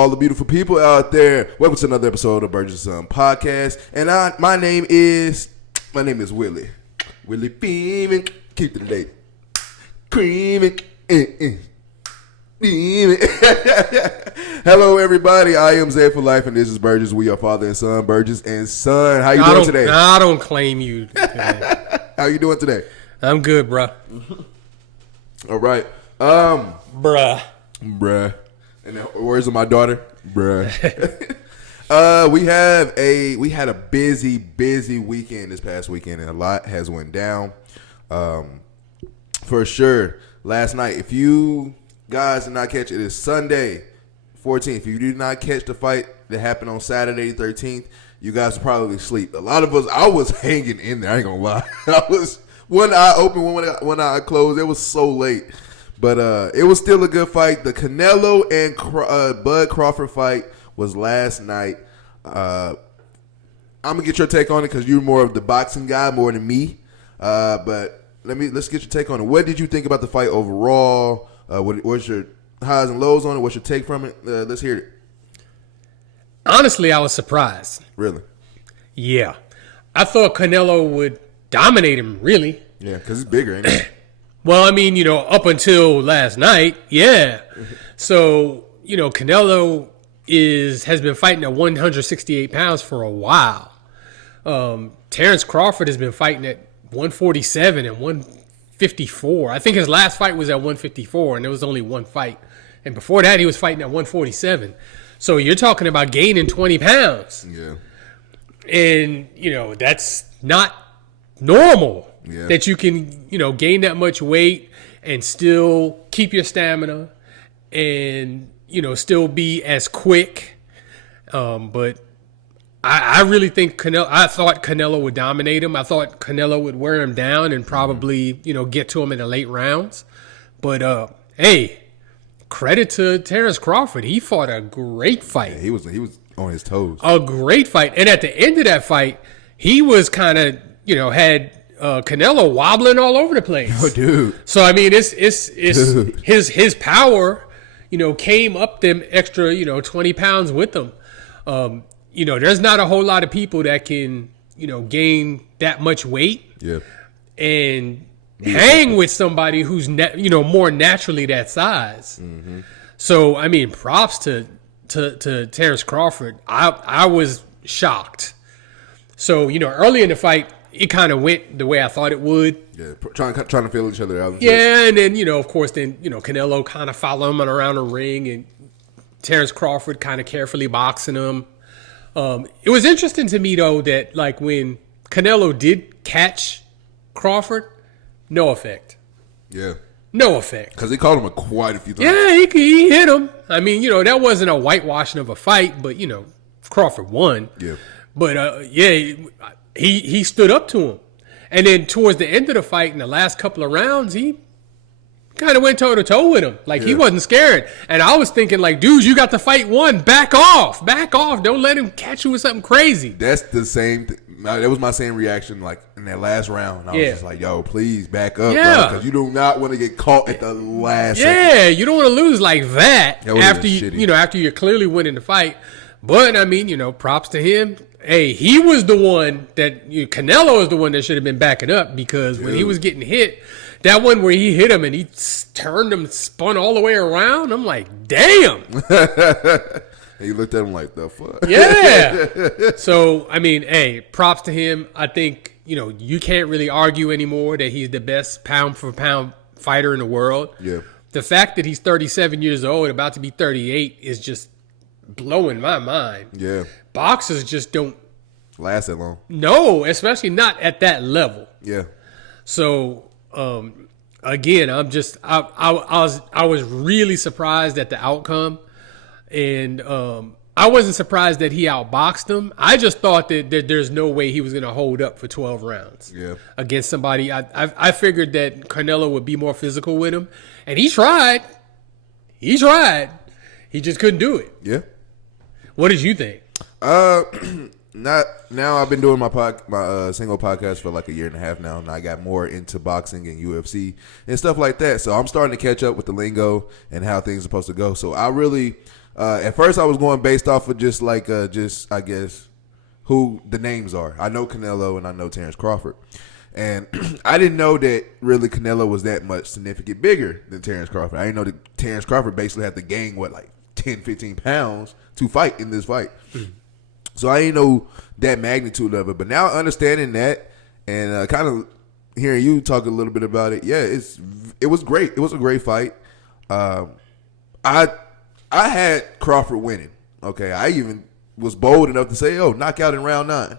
all the beautiful people out there. Welcome to another episode of Burgess&son podcast. And my name is Willie. Willie beaming, keep it late, creaming, beaming. Hello, everybody. I am Zay for life, and this is Burgess. We are father and son, Burgess&son. How you doing today? I don't claim you today. How you doing today? I'm good, bruh. All right. Bruh. And the words of my daughter, bruh. We had a busy weekend this past weekend, and a lot has went down. For sure. Last night, if you guys did not catch it, it's Sunday 14th. If you did not catch the fight that happened on Saturday 13th, you guys were probably asleep. A lot of us, I was hanging in there. I ain't gonna lie. I was one eye open, one eye closed. It was so late. But it was still a good fight. The Canelo and Bud Crawford fight was last night. I'm going to get your take on it because you're more of the boxing guy more than me. But let's get your take on it. What did you think about the fight overall? What's your highs and lows on it? What's your take from it? Let's hear it. Honestly, I was surprised. Really? Yeah. I thought Canelo would dominate him, really. Yeah, because he's bigger, ain't he? Well, I mean, up until last night, yeah. So, Canelo has been fighting at 168 pounds for a while. Terrence Crawford has been fighting at 147 and 154. I think his last fight was at 154, and there was only one fight. And before that, he was fighting at 147. So you're talking about gaining 20 pounds. Yeah. And, that's not normal. Yeah. That you can, gain that much weight and still keep your stamina and, still be as quick. But I really think I thought Canelo would dominate him. I thought Canelo would wear him down and probably, get to him in the late rounds. But, hey, credit to Terrence Crawford. He fought a great fight. Yeah, he was on his toes. A great fight. And at the end of that fight, he was kind of, had Canelo wobbling all over the place. Oh, dude. So I mean, it's his power, came up them extra, 20 pounds with him. There's not a whole lot of people that can, gain that much weight. Yeah. And hang with somebody who's more naturally that size. Mm-hmm. So I mean, props to Terrence Crawford. I was shocked. So early in the fight, it kind of went the way I thought it would. Yeah, trying to feel each other out. Yeah, and then, of course, Canelo kind of following him around the ring and Terrence Crawford kind of carefully boxing him. It was interesting to me, though, that, like, when Canelo did catch Crawford, no effect. Yeah. No effect. Because he called him quite a few times. Yeah, he hit him. I mean, that wasn't a whitewashing of a fight, but, Crawford won. Yeah. But, he stood up to him. And then towards the end of the fight, in the last couple of rounds, he kind of went toe-to-toe with him. Like, he wasn't scared. And I was thinking, like, dude, you got the fight won. Back off. Don't let him catch you with something crazy. That's the same thing. That was my same reaction, like, in that last round. I was just like, yo, please back up, bro, because you do not want to get caught at the last second. You don't want to lose like that after after you're clearly winning the fight. But, I mean, props to him. Hey, he was the one that Canelo is the one that should have been backing up because when he was getting hit, that one where he hit him and he turned him, spun all the way around, I'm like, damn. He looked at him like, the fuck? Yeah. So, I mean, hey, props to him. I think, you can't really argue anymore that he's the best pound for pound fighter in the world. Yeah. The fact that he's 37 years old, about to be 38, is just blowing my mind. Yeah. Boxers just don't last that long. No, especially not at that level. Yeah. So, again, I was really surprised at the outcome, and I wasn't surprised that he outboxed him. I just thought that there's no way he was going to hold up for 12 rounds against somebody. I figured that Canelo would be more physical with him, and he tried. He just couldn't do it. Yeah. What did you think? Not now. I've been doing my single podcast for like a year and a half now, and I got more into boxing and UFC and stuff like that. So I'm starting to catch up with the lingo and how things are supposed to go. So I really At first, I was going based off of just I guess who the names are. I know Canelo and I know Terrence Crawford, and I didn't know that really Canelo was that much significant bigger than Terrence Crawford. I didn't know that Terrence Crawford basically had to gain 10, 15 pounds to fight in this fight. So I didn't know that magnitude of it, but now understanding that and kind of hearing you talk a little bit about it, yeah, it was great. It was a great fight. I had Crawford winning. Okay, I even was bold enough to say, "Oh, knockout in round 9."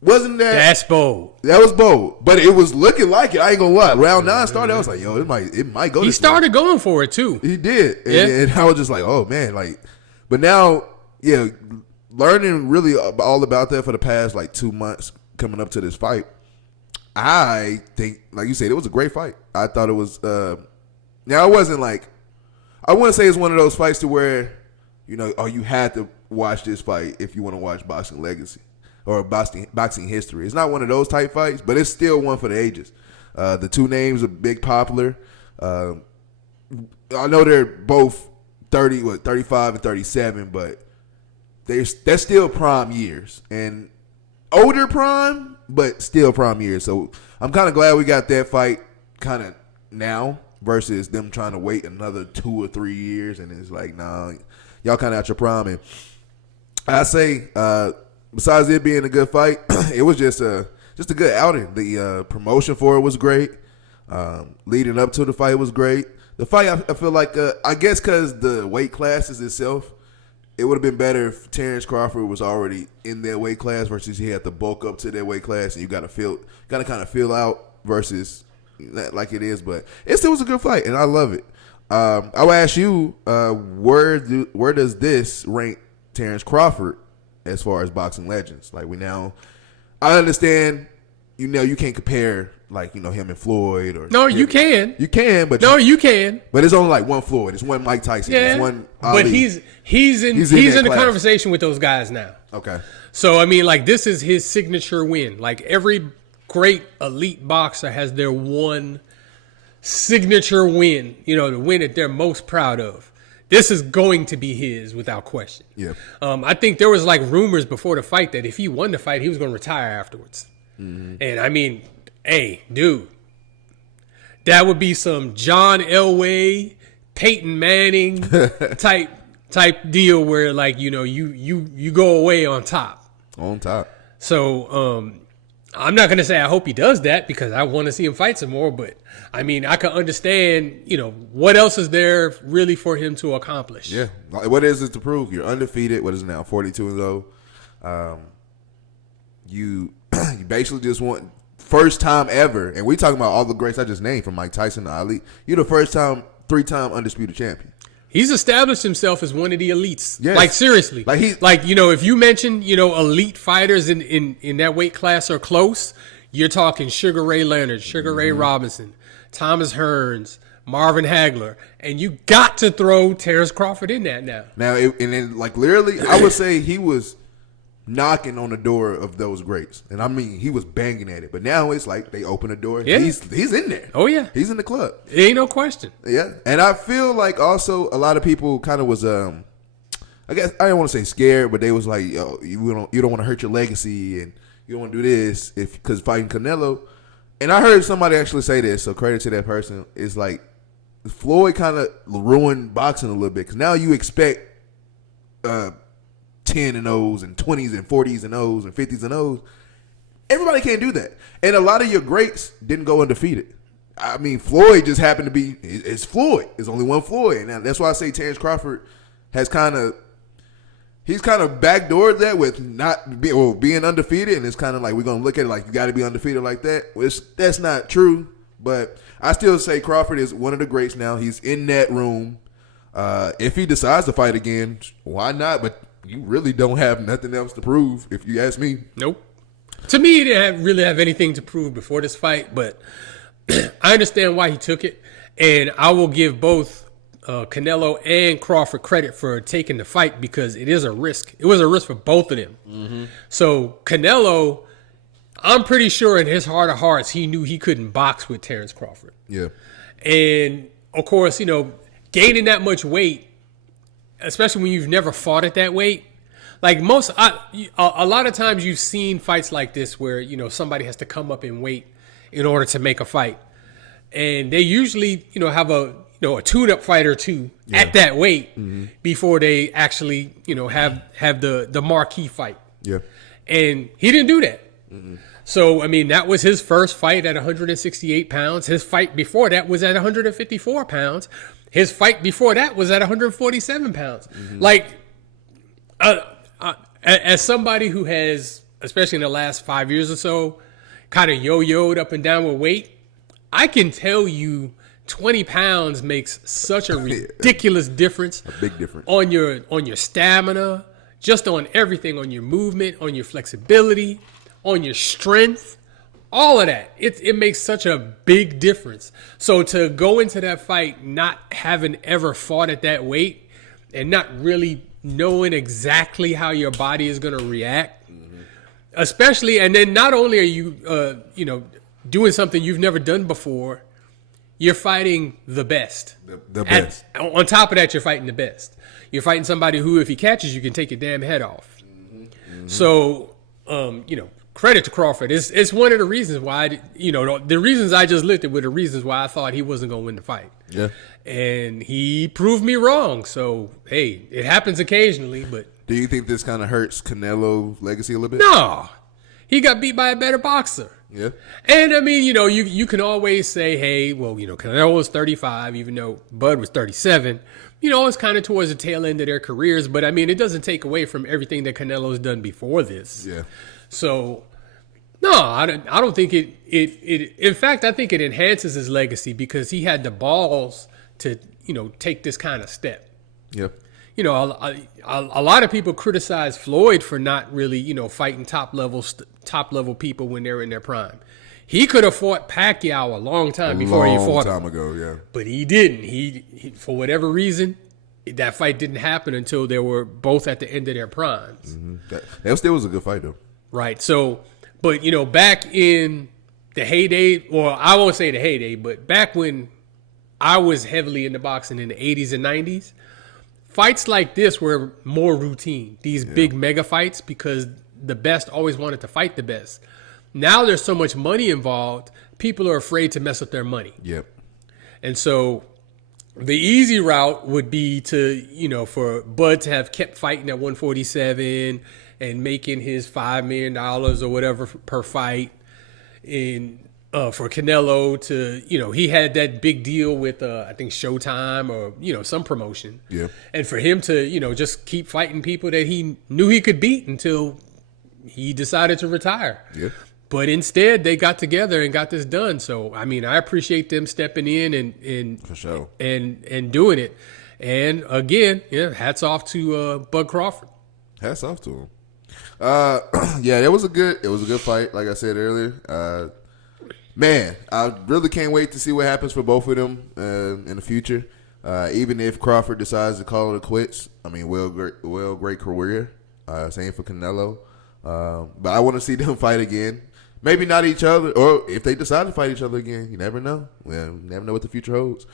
Wasn't that? That's bold. That was bold, but it was looking like it. I ain't gonna lie. Round 9 started. I was like, "Yo, it might go." He started going for it too. He did, and I was just like, "Oh man!" But now, yeah, learning really all about that for the past 2 months coming up to this fight. I think, like you said, it was a great fight. I thought it was. Now it wasn't I wouldn't say it's one of those fights to where, you had to watch this fight if you want to watch Boxing Legacy or boxing history. It's not one of those type fights, but it's still one for the ages. The two names are big popular. I know they're both 35 and 37, but that's still prime years and older prime, but still prime years. So I'm kind of glad we got that fight kind of now versus them trying to wait another 2 or 3 years. And it's like, nah, y'all kind of at your prime. And I say, besides it being a good fight, it was just a good outing. The promotion for it was great. Leading up to the fight was great. The fight, I feel like, I guess because the weight classes itself, it would have been better if Terrence Crawford was already in their weight class versus he had to bulk up to their weight class, and you got to kind of feel out versus like it is. But it still was a good fight, and I love it. I will ask you, where does this rank Terrence Crawford as far as boxing legends? I understand, you can't compare him and Floyd or you can. You can, but you can. But it's only one Floyd. It's one Mike Tyson. Yeah, it's one Ali. But he's in the conversation with those guys now. Okay. So I mean, this is his signature win. Every great elite boxer has their one signature win. The win that they're most proud of. This is going to be his without question. Yeah. I think there was rumors before the fight that if he won the fight, he was going to retire afterwards. Mm-hmm. And I mean, hey, dude, that would be some John Elway, Peyton Manning type deal where you go away on top. On top. So I'm not gonna say I hope he does that because I want to see him fight some more. But I mean, I can understand. What else is there really for him to accomplish? Yeah. What is it to prove? You're undefeated. What is it now? 42-0. You basically just want. First time ever, and we talking about all the greats I just named from Mike Tyson to Ali. You're the first time, 3-time undisputed champion. He's established himself as one of the elites. Yes. Seriously. If you mention, elite fighters in that weight class are close, you're talking Sugar Ray Leonard, Sugar Ray Robinson, Thomas Hearns, Marvin Hagler, and you got to throw Terrence Crawford in that now. Literally, I would say he was knocking on the door of those greats. And I mean, he was banging at it. But now it's they open the door. Yeah. He's in there. Oh, yeah. He's in the club. Ain't no question. Yeah. And I feel also a lot of people kind of was, I guess, I don't want to say scared, but they was like, yo, you don't want to hurt your legacy and you don't want to do this because fighting Canelo. And I heard somebody actually say this, so credit to that person, is Floyd kind of ruined boxing a little bit because now you expect 10 and O's and 20s and 40s and O's and 50s and O's. Everybody can't do that. And a lot of your greats didn't go undefeated. I mean, Floyd just happened to be, it's Floyd. There's only one Floyd. And that's why I say Terrence Crawford has he's kind of backdoored that with being undefeated. And it's kind of we're going to look at it you got to be undefeated like that. That's not true. But I still say Crawford is one of the greats now. He's in that room. If he decides to fight again, why not? But you really don't have nothing else to prove, if you ask me. Nope. To me, he didn't really have anything to prove before this fight, but I understand why he took it, and I will give both Canelo and Crawford credit for taking the fight because it is a risk. It was a risk for both of them. Mm-hmm. So Canelo, I'm pretty sure in his heart of hearts, he knew he couldn't box with Terrence Crawford. Yeah. And, of course, gaining that much weight especially when you've never fought at that weight. Like a lot of times you've seen fights like this where, somebody has to come up in weight in order to make a fight. And they usually, have a tune-up fight or two at that weight before they actually, have the marquee fight. Yeah. And he didn't do that. So, I mean, that was his first fight at 168 pounds. His fight before that was at 154 pounds. His fight before that was at 147 pounds. Like, as somebody who has, especially in the last 5 years or so, kind of yo-yoed up and down with weight, I can tell you 20 pounds makes such a ridiculous difference. A big difference. On your stamina, just on everything, on your movement, on your flexibility, on your strength, all of that. It makes such a big difference. So to go into that fight not having ever fought at that weight and not really knowing exactly how your body is going to react, especially, and then not only are you, doing something you've never done before, you're fighting the best. The best. On top of that, you're fighting the best. You're fighting somebody who, if he catches you, can take your damn head off. So, credit to Crawford. It's one of the reasons why, the reasons I just listed were the reasons why I thought he wasn't going to win the fight. Yeah. And he proved me wrong. So, hey, it happens occasionally, but. Do you think this kind of hurts Canelo's legacy a little bit? No. He got beat by a better boxer. Yeah. And, I mean, you can always say, hey, well, Canelo was 35, even though Bud was 37. It's kind of towards the tail end of their careers. But, I mean, it doesn't take away from everything that Canelo's done before this. Yeah. So, no, I don't think it in fact, I think it enhances his legacy because he had the balls to, take this kind of step. Yep. A lot of people criticize Floyd for not really, fighting top level people when they're in their prime. He could have fought Pacquiao a long time before he fought him. Long time ago, yeah. But he didn't. He for whatever reason, that fight didn't happen until they were both at the end of their primes. That still was a good fight, though. Right. So, but, back in the heyday, or I won't say the heyday, but back when I was heavily into boxing in the 80s and 90s, fights like this were more routine. These big mega fights, because the best always wanted to fight the best. Now there's so much money involved, people are afraid to mess up their money. Yep. And so the easy route would be to, for Bud to have kept fighting at 147 and making his $5 million or whatever per fight. And for Canelo to, he had that big deal with, I think, Showtime or, some promotion. Yeah. And for him to, just keep fighting people that he knew he could beat until he decided to retire. Yeah. But instead, they got together and got this done. So, I mean, I appreciate them stepping in and for sure and doing it. And again, hats off to Bud Crawford. Hats off to him. It was a good fight. Like I said earlier, man, I really can't wait to see what happens for both of them in the future. Even if Crawford decides to call it quits, I mean, great career. Same for Canelo. But I want to see them fight again. Maybe not each other, or if they decide to fight each other again, you never know. Well, you never know what the future holds.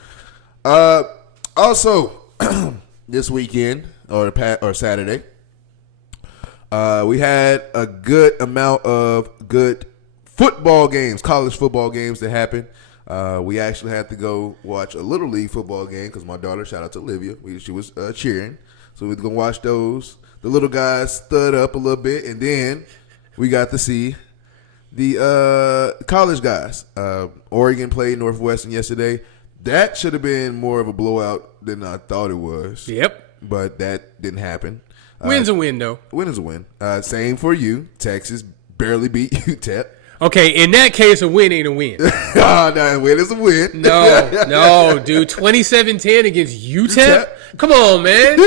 Also, this weekend or Saturday, we had a good amount of good football games, college football games that happened. We actually had to go watch a Little League football game because my daughter, shout out to Olivia, she was cheering. So we were going to watch those. The little guys stood up a little bit, and then we got to see the college guys. Oregon played Northwestern yesterday. That should have been more of a blowout than I thought it was. Yep. But that didn't happen. Win's a win, though. Win is a win. Same for you. Texas barely beat UTEP. Okay, in that case, a win ain't a win. No, a win is a win. No, dude. 27-10 against UTEP? Come on, man.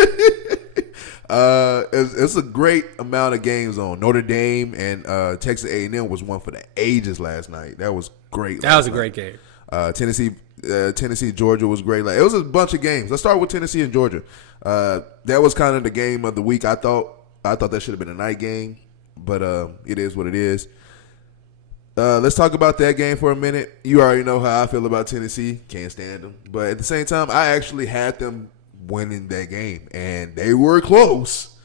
It's a great amount of games on. Notre Dame and Texas A&M was one for the ages last night. That was great. That was a great game. Tennessee, Georgia was great. Like, it was a bunch of games. Let's start with Tennessee and Georgia. That was kind of the game of the week. I thought that should have been a night game, but it is what it is. Let's talk about that game for a minute. You already know how I feel about Tennessee. Can't stand them. But at the same time, I actually had them winning that game, and they were close.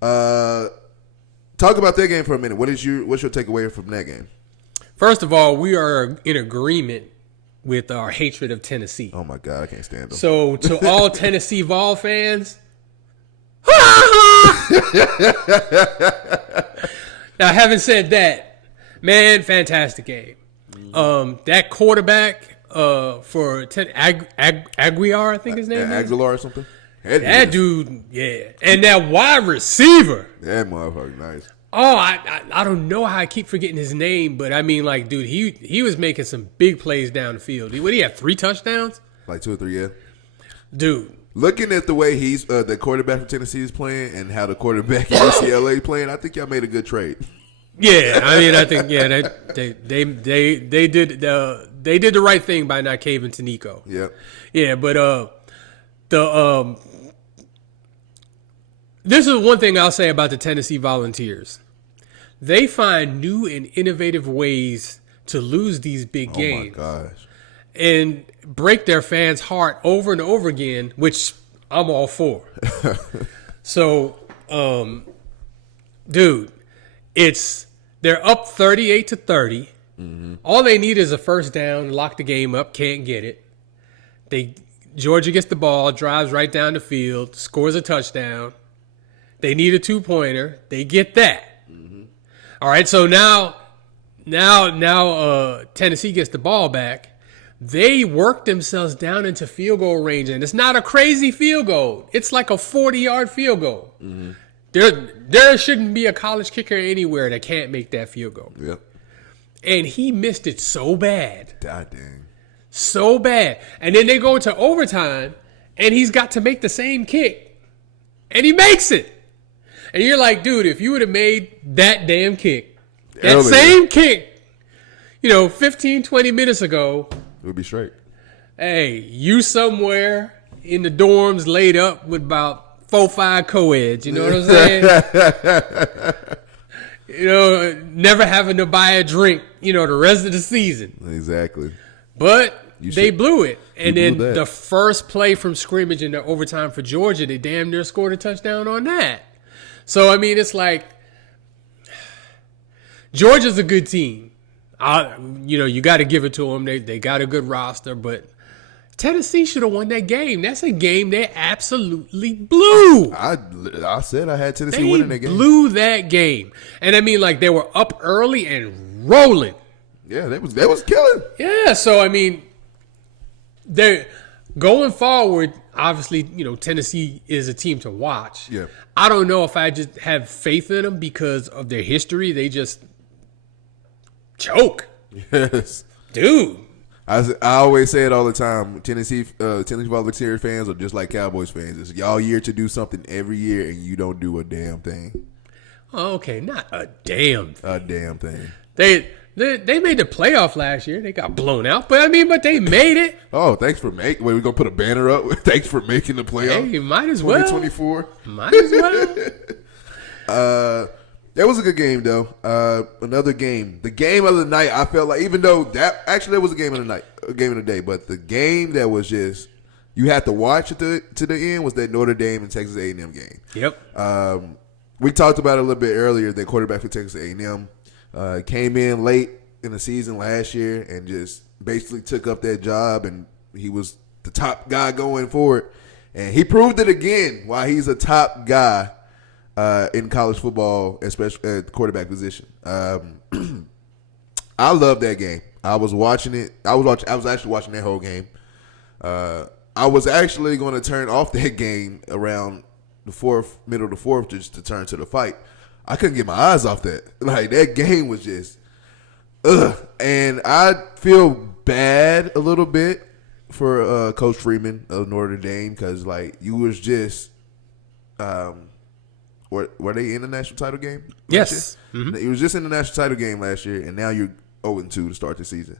Talk about that game for a minute. What's your takeaway from that game? First of all, we are in agreement with our hatred of Tennessee. Oh my God, I can't stand them. So to all Tennessee Vol fans, now having said that, man, fantastic game. That quarterback for Aguiar, I think his name is Aguilar or something. That dude, yeah, and that wide receiver. That motherfucker, nice. Oh, I don't know how I keep forgetting his name, but I mean, like, dude, he was making some big plays down the field. What, he have 3 touchdowns? Like 2 or 3, yeah. Dude. Looking at the way he's the quarterback from Tennessee is playing and how the quarterback in UCLA playing, I think y'all made a good trade. Yeah, I mean, I think they did the right thing by not caving to Nico. Yeah, yeah, but this is one thing I'll say about the Tennessee Volunteers. They find new and innovative ways to lose these big games. Oh my gosh. And break their fans' heart over and over again, which I'm all for. So, dude, they're up 38-30. Mm-hmm. All they need is a first down, lock the game up, can't get it. Georgia gets the ball, drives right down the field, scores a touchdown. They need a 2-pointer. They get that. Mm-hmm. All right, so now Tennessee gets the ball back. They work themselves down into field goal range, and it's not a crazy field goal. It's like a 40-yard field goal. Mm-hmm. There shouldn't be a college kicker anywhere that can't make that field goal. Yep. And he missed it so bad. God dang. So bad. And then they go to overtime, and he's got to make the same kick. And he makes it. And you're like, dude, if you would have made that damn kick, that same kick, 15, 20 minutes ago, it would be straight. Hey, you somewhere in the dorms laid up with about 4-5 co-eds, you know what I'm saying? Never having to buy a drink, the rest of the season. Exactly. But they blew it. And then the first play from scrimmage in the overtime for Georgia, they damn near scored a touchdown on that. So, I mean, it's like Georgia's a good team. You got to give it to them. They got a good roster, but Tennessee should have won that game. That's a game they absolutely blew. I said I had Tennessee winning that game. They blew that game. And I mean, like, they were up early and rolling. Yeah, they was killing. Yeah, so, I mean, they're going forward, obviously, Tennessee is a team to watch. Yeah. I don't know if I just have faith in them because of their history. They just choke. Yes. Dude. I always say it all the time. Tennessee Volunteer fans are just like Cowboys fans. It's y'all year to do something every year, and you don't do a damn thing. Oh, okay, not a damn thing. A damn thing. They made the playoff last year. They got blown out, but they made it. Oh, thanks for making. Wait, we're gonna put a banner up. Thanks for making the playoff. Hey, might as well. 2024. Might as well. That was a good game though. Another game. The game of the night. I felt like, even though that was a game of the night, a game of the day, but the game that was just you had to watch it to the end was that Notre Dame and Texas A&M game. Yep. We talked about it a little bit earlier. The quarterback for Texas A&M came in late in the season last year and just basically took up that job, and he was the top guy going forward. And he proved it again why he's a top guy in college football, especially at the quarterback position. I love that game. I was watching it. I was actually watching that whole game. I was actually going to turn off that game around the middle of the fourth, just to turn to the fight. I couldn't get my eyes off that. Like, that game was just, ugh. And I feel bad a little bit for Coach Freeman of Notre Dame, because, like, you was just, were they in the national title game? Yes. Mm-hmm. It was just in the national title game last year, and now you're 0-2 to start the season.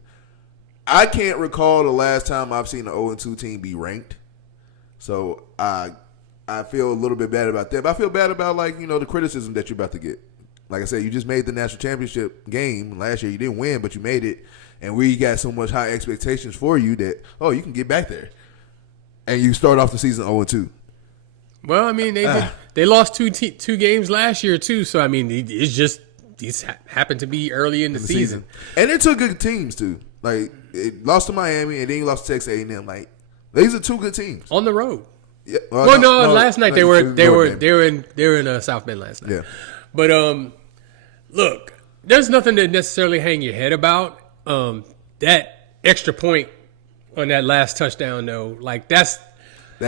I can't recall the last time I've seen an 0-2 team be ranked. So I feel a little bit bad about that. But I feel bad about, like, the criticism that you're about to get. Like I said, you just made the national championship game last year. You didn't win, but you made it. And we got so much high expectations for you that, you can get back there. and you start off the season 0-2. Well, I mean, they lost two games last year too. So I mean, it's just these happened to be early in the season. And they're two good teams too. Like it lost to Miami and then you lost to Texas A&M. Like these are two good teams on the road. Yeah. Well, no, last night they were in South Bend last night. Yeah. But look, there's nothing to necessarily hang your head about. That extra point on that last touchdown though, like that's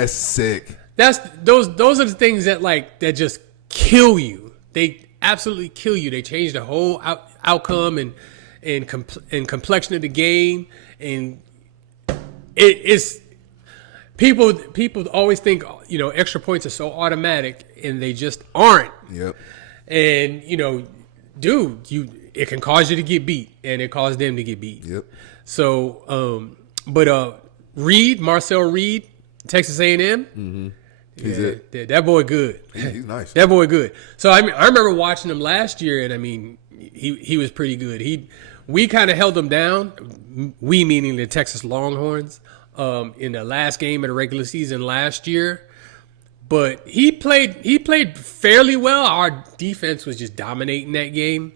sick. Those are the things that just kill you. They absolutely kill you. They change the whole outcome and complexion of the game. And it's people always think extra points are so automatic, and they just aren't. Yep. And dude, it can cause you to get beat, and it caused them to get beat. Yep. So, Marcel Reed, Texas A&M. Mm-hmm. That boy good. He's nice. That boy good. So I remember watching him last year, and I mean he was pretty good. We kind of held him down. We meaning the Texas Longhorns in the last game of the regular season last year. But he played fairly well. Our defense was just dominating that game,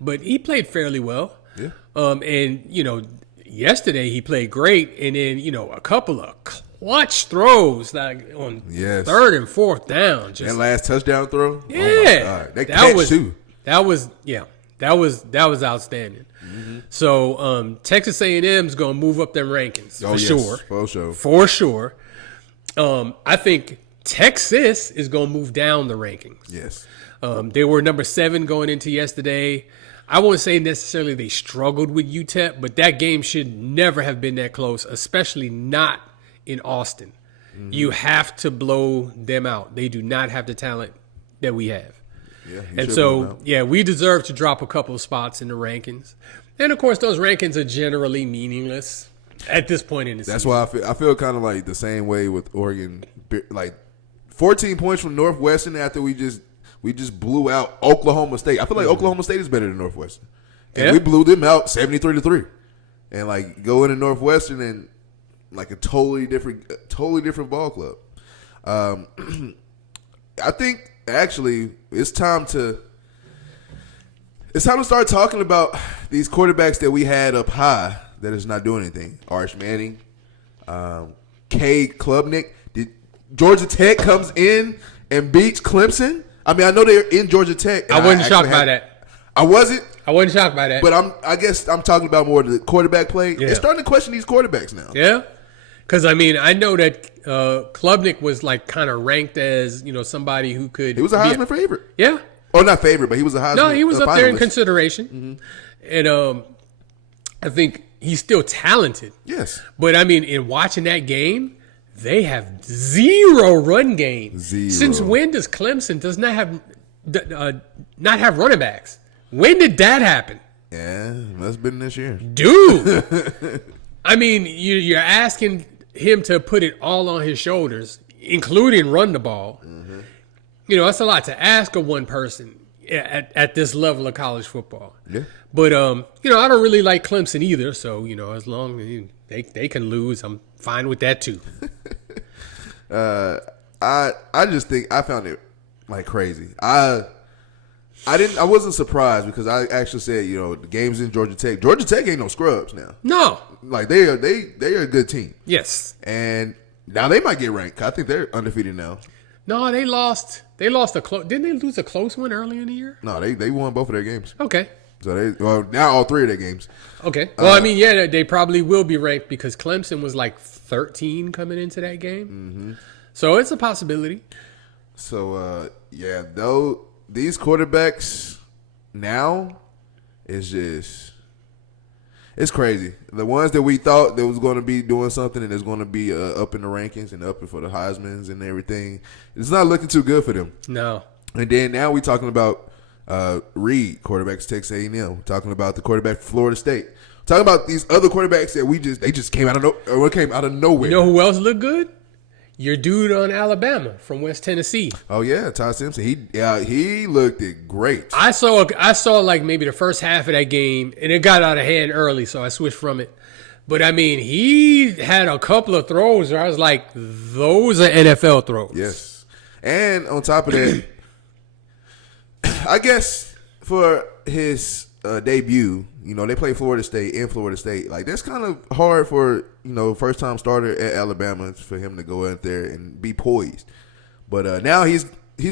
but he played fairly well. Yeah. And yesterday he played great, and then a couple of clutch throws like on third and fourth down. Just, that last touchdown throw. Yeah, oh my God. That was too. That was outstanding. Mm-hmm. So Texas A&M's gonna move up them rankings for sure. I think Texas is gonna move down the rankings. Yes. They were number 7 going into yesterday. I won't say necessarily they struggled with UTEP, but that game should never have been that close, especially not in Austin. Mm-hmm. You have to blow them out. They do not have the talent that we have. Yeah, and so, we deserve to drop a couple of spots in the rankings. And, of course, those rankings are generally meaningless at this point in the season. That's why I feel kind of like the same way with Oregon. Like 14 points from Northwestern after we just blew out Oklahoma State. I feel like Oklahoma State is better than Northwestern. And we blew them out 73-3. And, like, go into Northwestern and, like, a totally different ball club. I think, actually, it's time to start talking about these quarterbacks that we had up high that is not doing anything. Arch Manning, K. Klubnik. Georgia Tech comes in and beats Clemson. I mean, I know they're in Georgia Tech. I wasn't shocked by that. I wasn't. I wasn't shocked by that. But I guess I'm talking about more the quarterback play. Yeah. They're starting to question these quarterbacks now. Yeah. Because, I mean, I know that Klubnik was, like, kind of ranked as, somebody who could. He was a Heisman favorite. Yeah. Or not favorite, but he was a Heisman. No, he was up finalist. there in consideration. Mm-hmm. And I think he's still talented. Yes. But, I mean, in watching that game, they have zero run game. Zero. Since when does Clemson not have running backs? When did that happen? Yeah, must have been this year. Dude. I mean, you're asking him to put it all on his shoulders, including run the ball. Mm-hmm. That's a lot to ask of one person at this level of college football. Yeah. But, I don't really like Clemson either. So, as long as they can lose, I'm fine with that too. I just think I found it like crazy. I wasn't surprised because I actually said, the game's in Georgia Tech. Georgia Tech ain't no scrubs now. No. Like they are a good team. Yes. And now they might get ranked. I think they're undefeated now. No, they lost a close. Didn't they lose a close one early in the year? No, they won both of their games. Okay. So now all 3 of their games. Okay. Well, I mean, they probably will be ranked because Clemson was like 13 coming into that game. Mm-hmm. So it's a possibility. So though these quarterbacks now is just. It's crazy. The ones that we thought that was going to be doing something and is going to be up in the rankings and up for the Heismans and everything, it's not looking too good for them. No. And then now we're talking about Reed, quarterbacks Texas A&M. We're talking about the quarterback for Florida State. We're talking about these other quarterbacks that they just came out of nowhere. You know who else looked good? Your dude on Alabama from West Tennessee. Oh yeah, Todd Simpson. He looked great. I saw like maybe the first half of that game, and it got out of hand early, so I switched from it. But I mean, he had a couple of throws where I was like, those are NFL throws. Yes. And on top of that, I guess for his debut, they play Florida State in Florida State. Like, that's kind of hard for, first time starter at Alabama for him to go out there and be poised. But now he's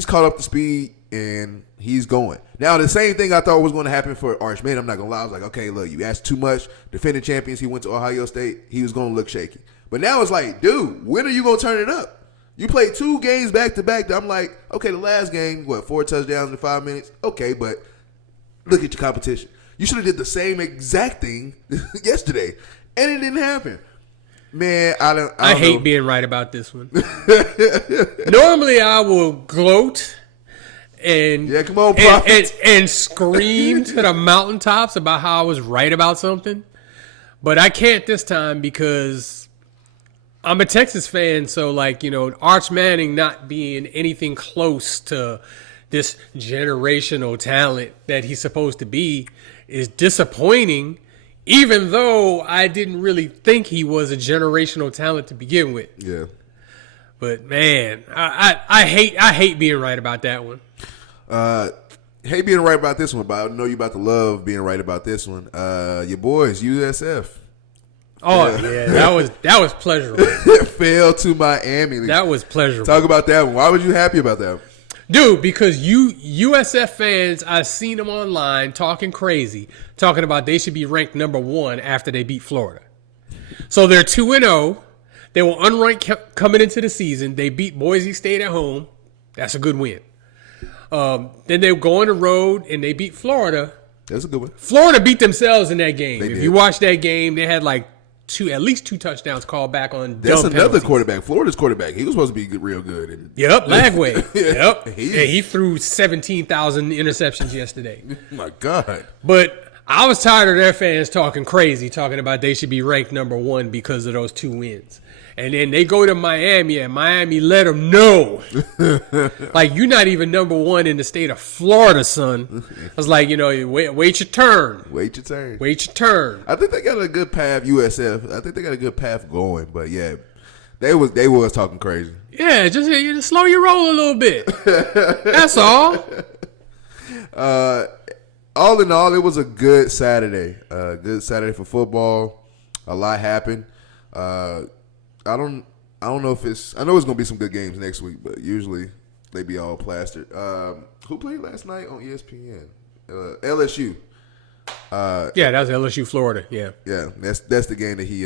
caught up to speed and he's going. Now, the same thing I thought was going to happen for Arch Manning. I'm not going to lie. I was like, okay, look, you asked too much. Defending champions, he went to Ohio State. He was going to look shaky. But now it's like, dude, when are you going to turn it up? You played 2 games back-to-back. I'm like, okay, the last game, 4 touchdowns in 5 minutes? Okay, but look at your competition. You should have did the same exact thing yesterday, and it didn't happen. Man, I hate being right about this one. Normally, I will gloat and come on, and scream to the mountaintops about how I was right about something, but I can't this time because I'm a Texas fan. So, Arch Manning not being anything close to this generational talent that he's supposed to be is disappointing. Even though I didn't really think he was a generational talent to begin with. Yeah. But man, I hate being right about that one. Hate being right about this one, but I know you about to love being right about this one. Your boys, USF. Oh yeah, that was pleasurable. Fell to Miami. That was pleasurable. Talk about that one. Why was you happy about that? Dude, because USF fans, I've seen them online talking crazy, talking about they should be ranked number 1 after they beat Florida. So they're 2-0. They were unranked coming into the season. They beat Boise State at home. That's a good win. Then they go on the road and they beat Florida. That's a good one. Florida beat themselves in that game. If you watch that game, they had at least 2 touchdowns called back on. That's dumb another penalties. Florida's quarterback. He was supposed to be real good. Yep, Lagway. Yep. He he threw 17,000 interceptions yesterday. My God. But I was tired of their fans talking crazy, talking about they should be ranked number 1 because of those 2 wins. And then they go to Miami, and Miami let them know. You're not even number 1 in the state of Florida, son. I was like, wait your turn. Wait your turn. Wait your turn. I think they got a good path, USF. I think they got a good path going. But, yeah, they was talking crazy. Yeah, just slow your roll a little bit. That's all. All in all, it was a good Saturday. Good Saturday for football. A lot happened. I don't know if I know it's gonna be some good games next week, but usually they be all plastered. Who played last night on ESPN? LSU. Yeah, that was LSU, Florida. Yeah. Yeah, that's the game that he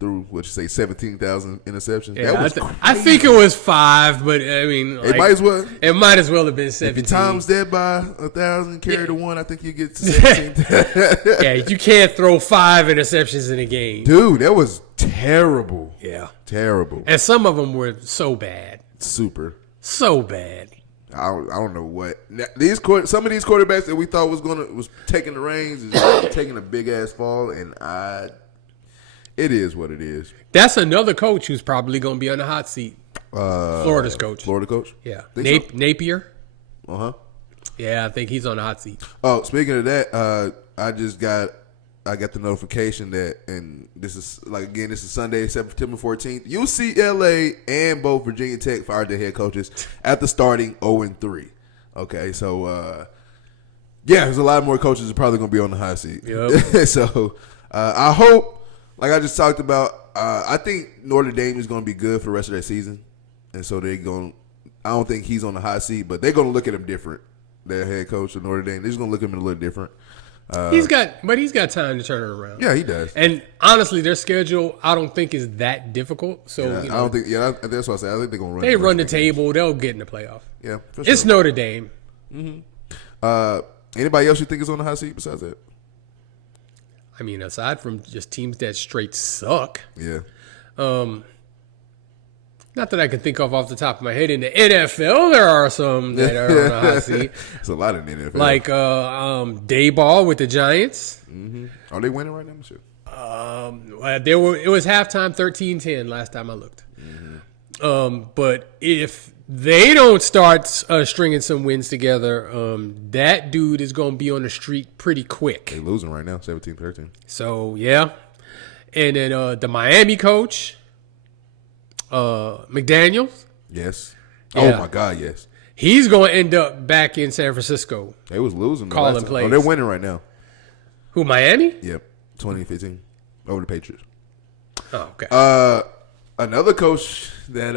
threw. 17,000 interceptions. Yeah, that was I think it was 5, but I mean, it might as well. It might as well have been 17. If you times that by 1,000, carry to 1, I think you get to 17. Yeah, you can't throw 5 interceptions in a game, dude. That was terrible. Yeah, terrible. And some of them were so bad, so bad. I don't know what some of these quarterbacks that we thought was taking the reins is taking a big ass fall, and it is what it is. That's another coach who's probably going to be on the hot seat. Florida's coach. Florida coach? Yeah. So? Napier? Uh-huh. Yeah, I think he's on the hot seat. Oh, speaking of that, I got the notification that, and this is Sunday, September 14th. UCLA and both Virginia Tech fired their head coaches after starting 0-3. Okay, so there's a lot more coaches that are probably going to be on the hot seat. Yep. So I hope, like I just talked about, I think Notre Dame is going to be good for the rest of their season, and so I don't think he's on the hot seat, but they're going to look at him different. Their head coach of Notre Dame, they're just going to look at him a little different. He's got time to turn it around. Yeah, he does. And honestly, their schedule I don't think is that difficult. So I don't think. Yeah, that's what I said. I think they're gonna run. They run the table. They'll get in the playoff. Yeah, for sure. It's Notre Dame. Mm-hmm. Anybody else you think is on the hot seat besides that? I mean, aside from just teams that straight suck. Yeah. Not that I can think of off the top of my head. In the NFL, there are some that are on the hot seat. There's a lot in the NFL. Like Dayball with the Giants. Mm-hmm. Are they winning right now? Sure. It was halftime 13-10 last time I looked. Mm-hmm. But if they don't start stringing some wins together, that dude is going to be on the street pretty quick. They're losing right now, 17-13. So, yeah. And then the Miami coach, McDaniels. Yes. Yeah. Oh my God, yes. He's going to end up back in San Francisco. They was losing. Calling plays. Oh, they're winning right now. Who, Miami? Yep. 2015 over the Patriots. Oh, okay. Another coach that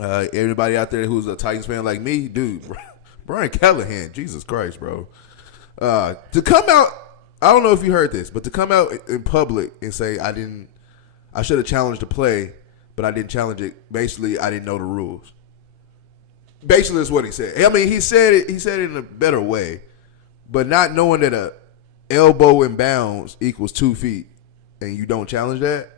everybody out there who's a Titans fan like me, dude, Brian Callahan, Jesus Christ, bro. To come out, I don't know if you heard this, but to come out in public and say I should have challenged the play, but I didn't challenge it. Basically, I didn't know the rules. Basically, that's what he said. I mean, he said it in a better way, but not knowing that a elbow in bounds equals 2 feet, and you don't challenge that,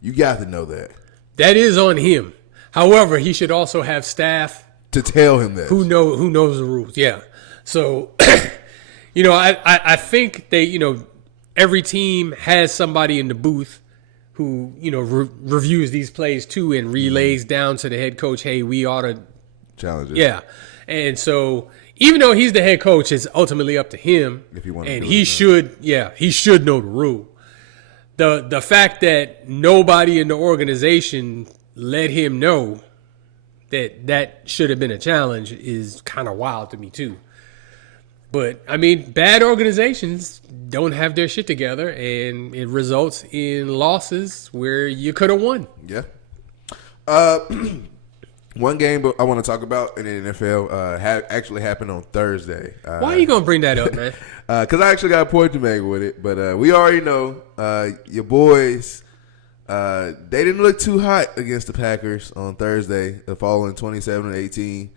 you got to know that. That is on him. However, he should also have staff to tell him that who knows the rules. Yeah. So, I think they, every team has somebody in the booth who, reviews these plays too and relays down to the head coach, hey, we ought to challenge it. Yeah. And so even though he's the head coach, it's ultimately up to him. If he and he should know the rule. The fact that nobody in the organization let him know that should have been a challenge is kind of wild to me too. But I mean, bad organizations don't have their shit together, and it results in losses where you could have won. Yeah. One game I want to talk about in the NFL actually happened on Thursday. Why are you going to bring that up, man? Because I actually got a point to make with it. But we already know your boys, they didn't look too hot against the Packers on Thursday, falling 27-18.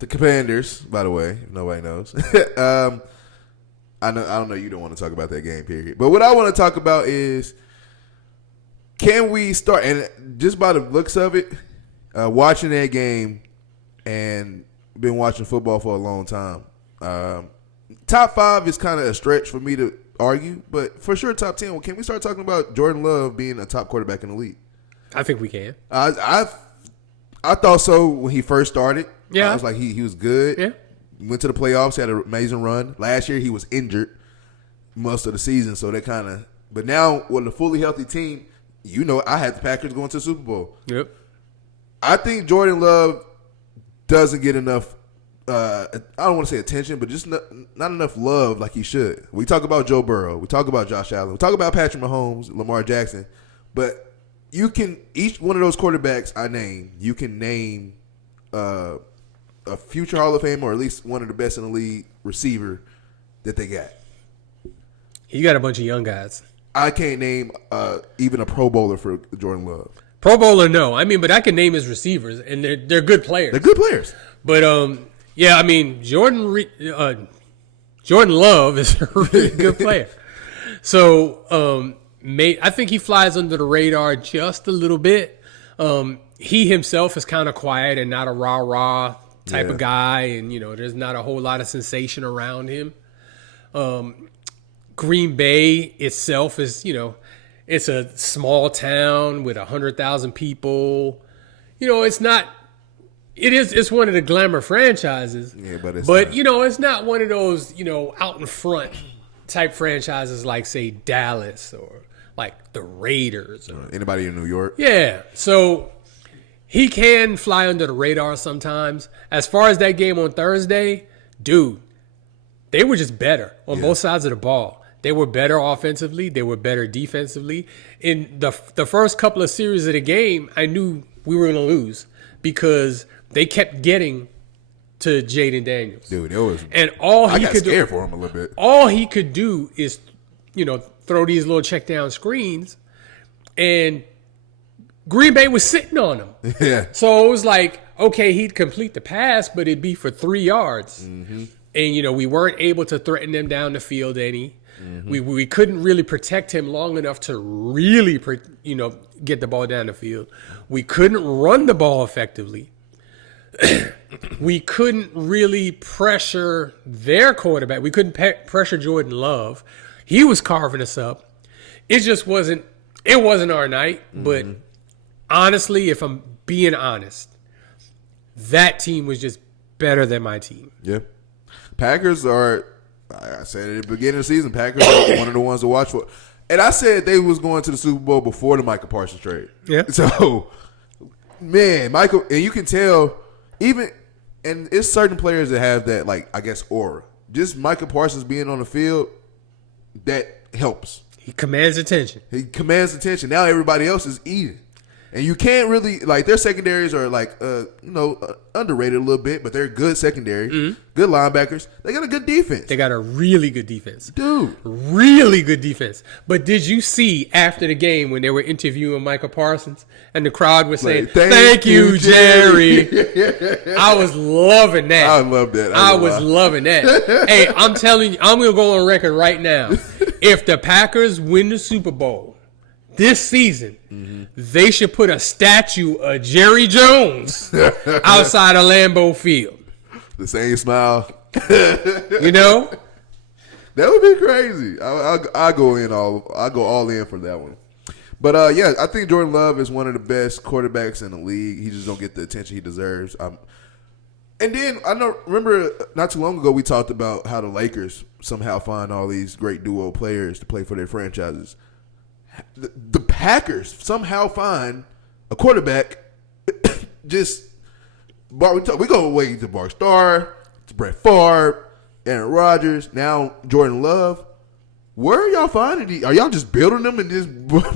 The Commanders, by the way, if nobody knows. I don't know you don't want to talk about that game, period. But what I want to talk about is, can we start, and just by the looks of it, watching that game and been watching football for a long time, top 5 is kind of a stretch for me to argue, but for sure top 10. Well, can we start talking about Jordon Love being a top quarterback in the league? I think we can. I thought so when he first started. Yeah. I was like, he was good. Yeah. Went to the playoffs, had an amazing run. Last year he was injured most of the season, so that kind of. But now with a fully healthy team, I had the Packers going to the Super Bowl. Yep. I think Jordon Love doesn't get enough. I don't want to say attention, but just not enough love like he should. We talk about Joe Burrow, we talk about Josh Allen, we talk about Patrick Mahomes, Lamar Jackson, but you can each one of those quarterbacks I name, you can name a future Hall of Fame or at least one of the best in the league receiver that they got. You got a bunch of young guys. I can't name even a Pro Bowler for Jordon Love. Pro Bowler, no. I mean, but I can name his receivers, and they're good players. They're good players. But yeah, I mean, Jordon Love is a really good player. So I think he flies under the radar just a little bit. He himself is kind of quiet and not a rah-rah type of guy, and there's not a whole lot of sensation around him. Green Bay itself is, it's a small town with 100,000 people. It's not. It's one of the glamour franchises. Yeah, but it's not one of those out in front type franchises like, say, Dallas or like the Raiders or anybody in New York. Yeah, so he can fly under the radar sometimes. As far as that game on Thursday, dude, they were just better on both sides of the ball. They were better offensively. They were better defensively. In the first couple of series of the game, I knew we were going to lose because they kept getting to Jaden Daniels. Dude, it was. And all he I got could scared do, for him a little bit. All he could do is, throw these little check down screens, and Green Bay was sitting on him. Yeah. So it was like, okay, he'd complete the pass, but it'd be for 3 yards. Mm-hmm. And, we weren't able to threaten them down the field any. Mm-hmm. We couldn't really protect him long enough to really, get the ball down the field. We couldn't run the ball effectively. We couldn't really pressure their quarterback. We couldn't pressure Jordon Love. He was carving us up. It just wasn't our night. Mm-hmm. But honestly, if I'm being honest, that team was just better than my team. Yeah. Packers are I said at the beginning of the season, Packers are one of the ones to watch for. And I said they was going to the Super Bowl before the Michael Parsons trade. Yeah. So, man, Michael, and you can tell even, and it's certain players that have that, like, I guess, aura. Just Michael Parsons being on the field, that helps. He commands attention. Now everybody else is eating. And you can't really, like, their secondaries are, like, underrated a little bit, but they're good secondary, good linebackers. They got a good defense. They got a really good defense. Dude. Really good defense. But did you see after the game when they were interviewing Michael Parsons and the crowd was saying, thank you, Jerry. I was loving that. I love that. I was loving that. Hey, I'm telling you, I'm going to go on record right now. If the Packers win the Super Bowl this season, they should put a statue of Jerry Jones outside of Lambeau Field. The same smile. You know? That would be crazy. I go all in for that one. But yeah, I think Jordan Love is one of the best quarterbacks in the league. He just don't get the attention he deserves. And then remember not too long ago we talked about how the Lakers somehow find all these great duo players to play for their franchises. The Packers somehow find a quarterback. Just we go away to Bart Starr, to Brett Favre, Aaron Rodgers, now Jordan Love. Where are y'all finding these? Are y'all just building them and just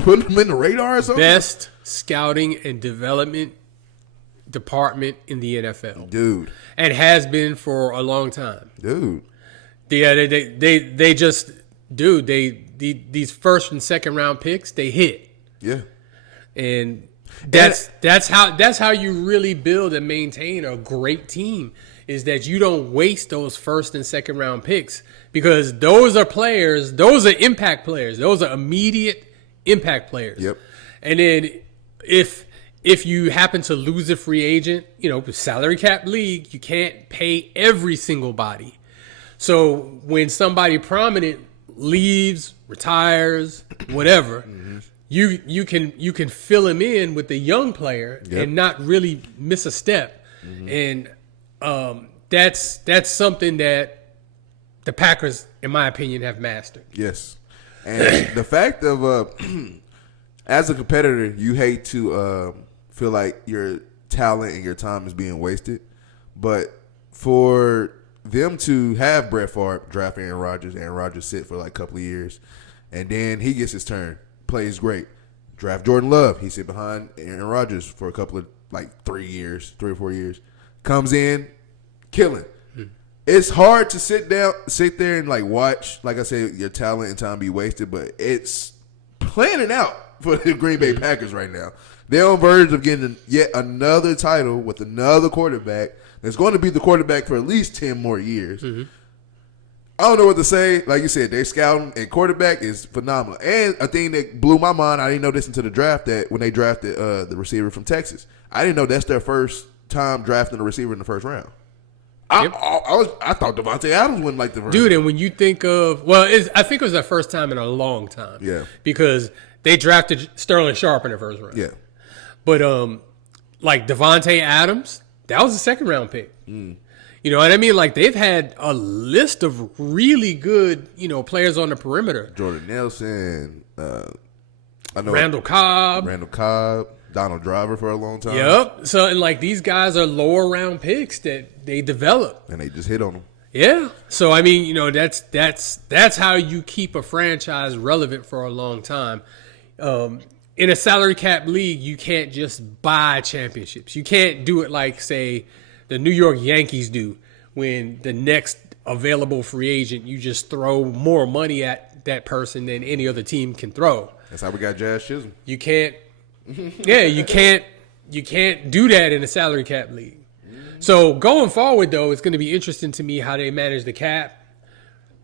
putting them in the radar or something? Best scouting and development department in the NFL, dude, and has been for a long time, dude. Yeah, they just, dude, these first and second round picks, they hit. Yeah. And that's how you really build and maintain a great team, is that you don't waste those first and second round picks, because those are players, those are impact players. Those are immediate impact players. Yep. And then if you happen to lose a free agent, salary cap league, you can't pay every single body. So when somebody prominent leaves, retires, whatever, you can fill him in with the young player and not really miss a step. And that's something that the Packers, in my opinion, have mastered. Yes. And the fact of as a competitor, you hate to feel like your talent and your time is being wasted. But for them to have Brett Favre draft Aaron Rodgers sit for like a couple of years, and then he gets his turn, plays great. Draft Jordan Love, he sit behind Aaron Rodgers for a couple of 3 or 4 years, comes in, killing. It's hard to sit there and watch, like I said, your talent and time be wasted, but it's planning out for the Green Bay Packers right now. They're on verge of getting yet another title with another quarterback that's going to be the quarterback for at least 10 more years. I don't know what to say. Like you said, their scouting and quarterback is phenomenal. And a thing that blew my mind, I didn't know this until the draft, that when they drafted the receiver from Texas, I didn't know that's their first time drafting a receiver in the first round. I thought Devontae Adams went the first. Dude, and when you think of, I think it was their first time in a long time. Yeah. Because they drafted Sterling Sharp in the first round. Yeah. But Devontae Adams, that was a second round pick. You know what I mean? They've had a list of really good, players on the perimeter. Jordan Nelson, Randall Cobb, Donald Driver for a long time. Yep. So and these guys are lower round picks that they develop, and they just hit on them. Yeah. So I mean, that's how you keep a franchise relevant for a long time. In a salary cap league, you can't just buy championships. You can't do it like, say, the New York Yankees do, when the next available free agent, you just throw more money at that person than any other team can throw. That's how we got Jazz Chisholm. You can't. Yeah, you can't do that in a salary cap league. So going forward, though, it's going to be interesting to me how they manage the cap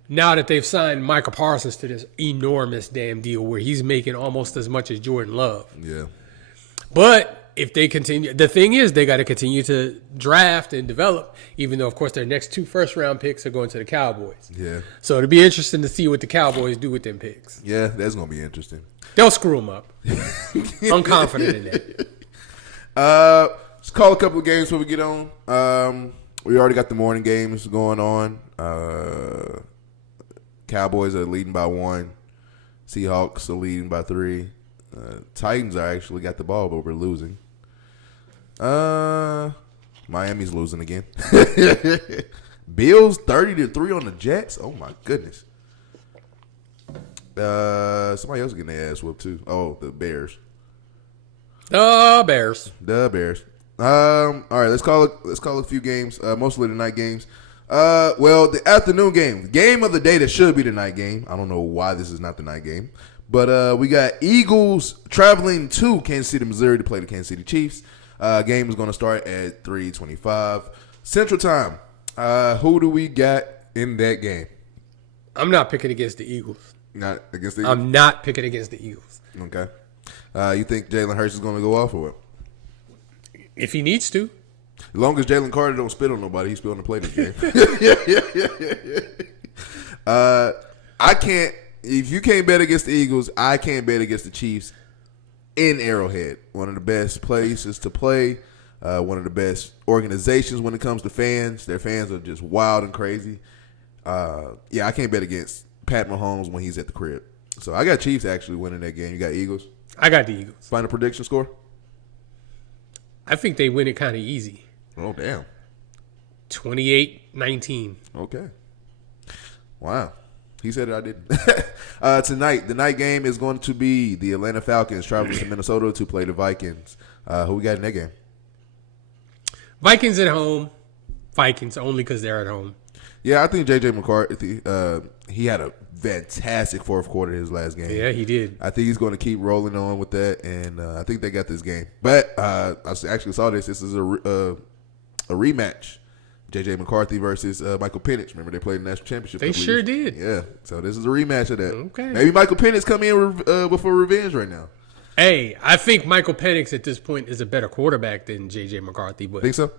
now that they've signed Michael Parsons to this enormous damn deal where he's making almost as much as Jordan Love. Yeah. But if they continue, the thing is they got to continue to draft and develop, even though, of course, their next 2 first-round picks are going to the Cowboys. Yeah. So it'll be interesting to see what the Cowboys do with them picks. Yeah, that's going to be interesting. They'll screw them up. I'm confident in that. Let's call a couple of games before we get on. We already got the morning games going on. Cowboys are leading by 1. Seahawks are leading by 3. Titans are actually got the ball, but we're losing. Miami's losing again. Bills 30-3 on the Jets. Oh my goodness. Somebody else getting their ass whooped too. Oh, the Bears. The Bears. All right, let's call a few games. Mostly the night games. Well, the afternoon game of the day that should be the night game. I don't know why this is not the night game, but we got Eagles traveling to Kansas City, Missouri, to play the Kansas City Chiefs. Game is going to start at 3:25 Central Time. Who do we got in that game? I'm not picking against the Eagles. Not against the Eagles? I'm not picking against the Eagles. Okay. You think Jalen Hurts is going to go off or what? If he needs to. As long as Jalen Carter don't spit on nobody, he's still on the play this game. I can't. If you can't bet against the Eagles, I can't bet against the Chiefs in Arrowhead. One of the best places to play. One of the best organizations when it comes to fans. Their fans are just wild and crazy. I can't bet against Pat Mahomes when he's at the crib. So I got Chiefs actually winning that game. You got Eagles? I got the Eagles. Final prediction score? I think they win it kind of easy. Oh, damn. 28-19. Okay. Wow. He said it, I didn't. Tonight, the night game is going to be the Atlanta Falcons traveling to Minnesota to play the Vikings. Who we got in that game? Vikings at home. Vikings only because they're at home. Yeah, I think J.J. McCarthy, he had a fantastic fourth quarter of his last game. Yeah, he did. I think he's going to keep rolling on with that, and I think they got this game. But I actually saw this. This is a rematch. J.J. McCarthy versus Michael Penix. Remember, they played the national championship. They sure did. Yeah, so this is a rematch of that. Okay. Maybe Michael Penix come in with revenge right now. Hey, I think Michael Penix at this point is a better quarterback than J.J. McCarthy. But Think so?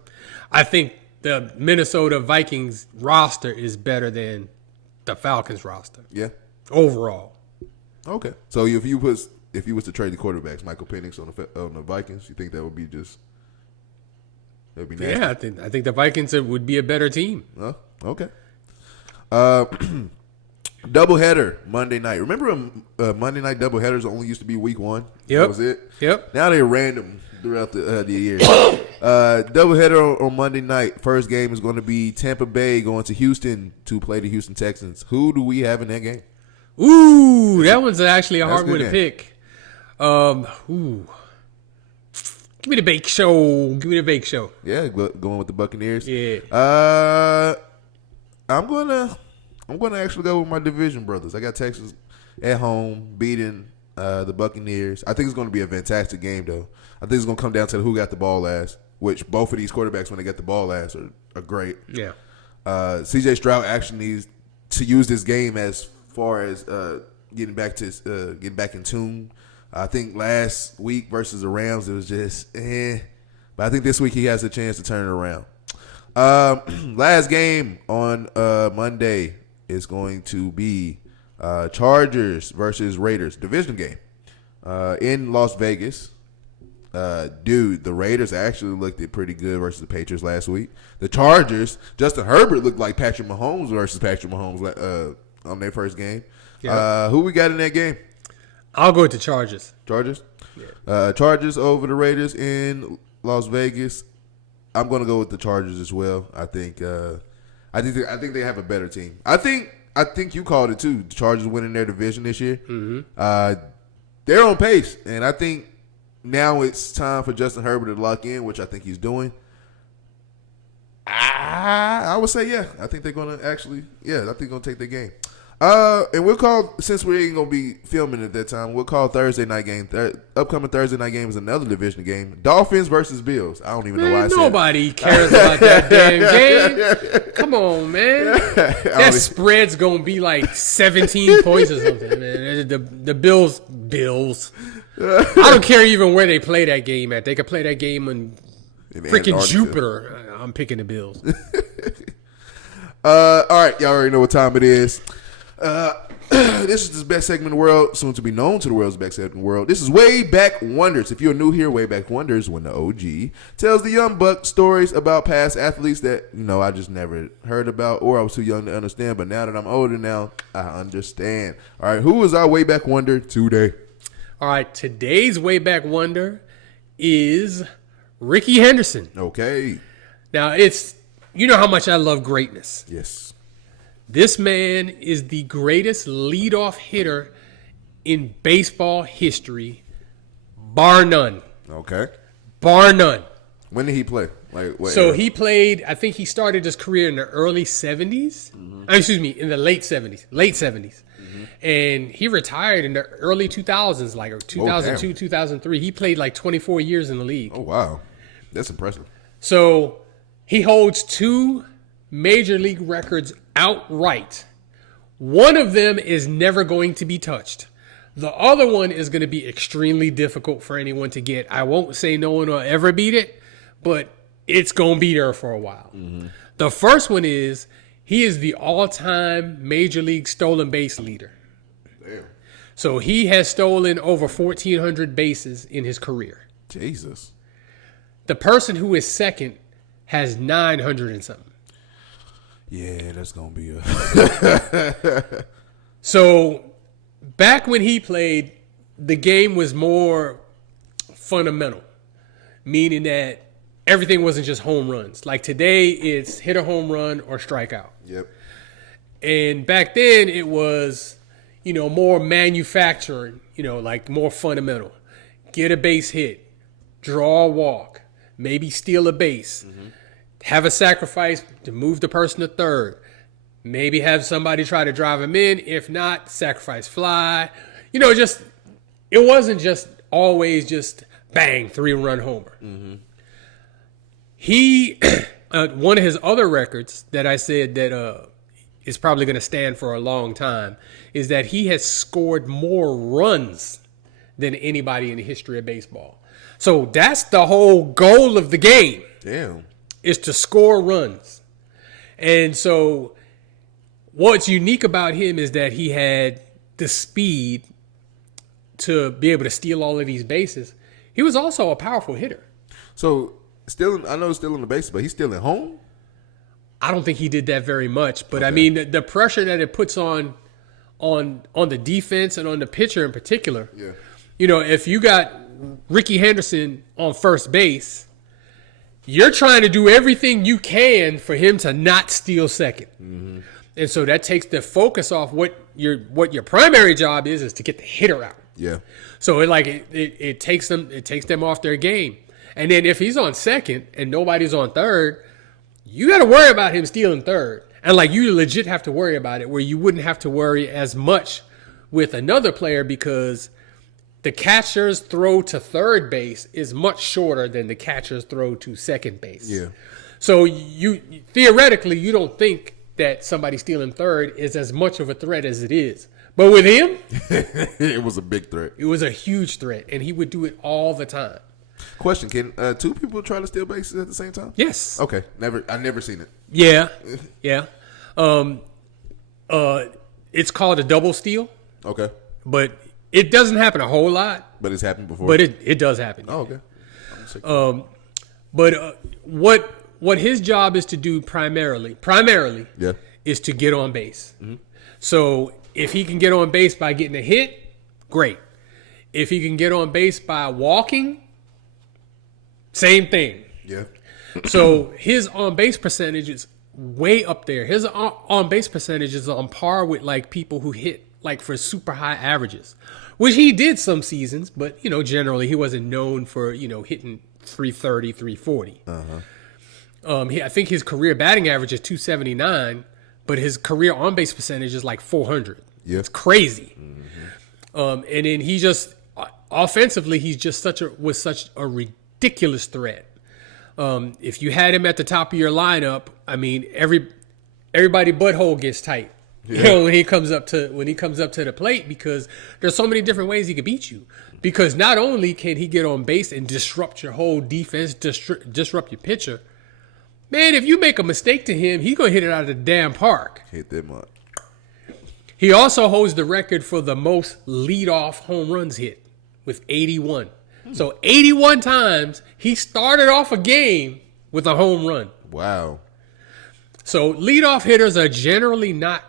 I think the Minnesota Vikings roster is better than the Falcons roster. Yeah. Overall. Okay. So if you was to trade the quarterbacks, Michael Penix on the Vikings, you think that would be just that would be nasty? Yeah, I think the Vikings would be a better team. Oh, okay. Doubleheader Monday night. Remember Monday night doubleheaders only used to be week 1? Yep. That was it? Yep. Now they're random throughout the year. Doubleheader on Monday night. First game is going to be Tampa Bay going to Houston to play the Houston Texans. Who do we have in that game? Ooh, that one's actually a hard one to game. pick. Give me the bake show. Yeah, going with the Buccaneers. Yeah. I'm gonna actually go with my division brothers. I got Texas at home beating the Buccaneers. I think it's going to be a fantastic game, though. I think it's going to come down to who got the ball last, which both of these quarterbacks, when they get the ball last, are great. Yeah. C.J. Stroud actually needs to use this game as far as getting back in tune. I think last week versus the Rams, it was just but I think this week he has a chance to turn it around. Last game on Monday is going to be Chargers versus Raiders, division game in Las Vegas. The Raiders actually looked pretty good versus the Patriots last week. The Chargers, Justin Herbert looked like Patrick Mahomes versus Patrick Mahomes on their first game. Yeah. Who we got in that game? I'll go with the Chargers. Chargers? Yeah. Chargers over the Raiders in Las Vegas. I'm going to go with the Chargers as well. I think they have a better team. I think you called it too. The Chargers winning their division this year. Mm-hmm. They're on pace, and I think now it's time for Justin Herbert to lock in, which I think he's doing. I would say yeah. I think they're going to actually I think they're going to take their game. And we'll call, since we ain't going to be filming at that time, we'll call Thursday night game. Upcoming Thursday night game is another division game. Dolphins versus Bills. I don't even know why I said nobody cares about that damn game. Come on, man. That spread's going to be like 17 points or something, man. The Bills. I don't care even where they play that game at. They could play that game in freaking Jupiter. I'm picking the Bills. All right. Y'all already know what time it is. This is the best segment in the world, soon to be known to the world's best segment in the world. This is Way Back Wonders. If you're new here, Way Back Wonders, when the OG tells the young buck stories about past athletes that, I just never heard about or I was too young to understand. But now that I'm older now, I understand. All right, who is our Way Back Wonder today? All right, today's Way Back Wonder is Rickey Henderson. Okay. Now, you know how much I love greatness. Yes. This man is the greatest leadoff hitter in baseball history, bar none. Okay. Bar none. When did he play? He played, I think he started his career in the early 70s. In the late 70s. Mm-hmm. And he retired in the early 2000s, like 2002, 2003. He played like 24 years in the league. Oh, wow. That's impressive. So he holds 2 major league records outright. One of them is never going to be touched. The other one is going to be extremely difficult for anyone to get. I won't say no one will ever beat it, but it's going to be there for a while. Mm-hmm. The first one is he is the all-time major league stolen base leader. Damn. So he has stolen over 1,400 bases in his career. Jesus. The person who is second has 900 and something. Yeah, that's going to be a... So back when he played, the game was more fundamental, meaning that everything wasn't just home runs. Like today, it's hit a home run or strike out. Yep. And back then, it was, more manufacturing, like more fundamental. Get a base hit, draw a walk, maybe steal a base, have a sacrifice to move the person to third, maybe have somebody try to drive him in. If not, sacrifice fly. It wasn't just always just bang, 3-run homer. Mm-hmm. He, one of his other records that I said that is probably going to stand for a long time is that he has scored more runs than anybody in the history of baseball. So that's the whole goal of the game. Damn. Is to score runs. And so what's unique about him is that he had the speed to be able to steal all of these bases. He was also a powerful hitter. So I know he's still in the base, but he's still at home? I don't think he did that very much. But, okay. I mean, the pressure that it puts on the defense and on the pitcher in particular. Yeah. If you got Rickey Henderson on first base, you're trying to do everything you can for him to not steal second. Mm-hmm. And so that takes the focus off what your primary job is to get the hitter out. Yeah. So it takes them off their game. And then if he's on second and nobody's on third, you got to worry about him stealing third. And you legit have to worry about it where you wouldn't have to worry as much with another player because the catcher's throw to third base is much shorter than the catcher's throw to second base. Yeah. So you theoretically, you don't think that somebody stealing third is as much of a threat as it is. But with him, it was a big threat. It was a huge threat, and he would do it all the time. Question: Can 2 people try to steal bases at the same time? Yes. Okay. I never seen it. Yeah. Yeah. It's called a double steal. Okay. But it doesn't happen a whole lot. But it's happened before. But it does happen. Oh, okay. But what his job is to do primarily, yeah, is to get on base. Mm-hmm. So if he can get on base by getting a hit, great. If he can get on base by walking, same thing. Yeah. So his on-base percentage is way up there. His on-base percentage is on par with people who hit for super high averages, which he did some seasons, but generally he wasn't known for hitting 330, 340. I think his career batting average is 279, but his career on-base percentage is 400. Yeah. It's crazy. Mm-hmm. And then he just offensively, he's just was such a ridiculous threat. If you had him at the top of your lineup, I mean, everybody butthole gets tight. Yeah. When he comes up to the plate, because there's so many different ways he could beat you. Because not only can he get on base and disrupt your whole defense, disrupt your pitcher, man, if you make a mistake to him, he's gonna hit it out of the damn park. Hit them up. He also holds the record for the most leadoff home runs hit with 81. So 81 times he started off a game with a home run. Wow. So leadoff hitters are generally not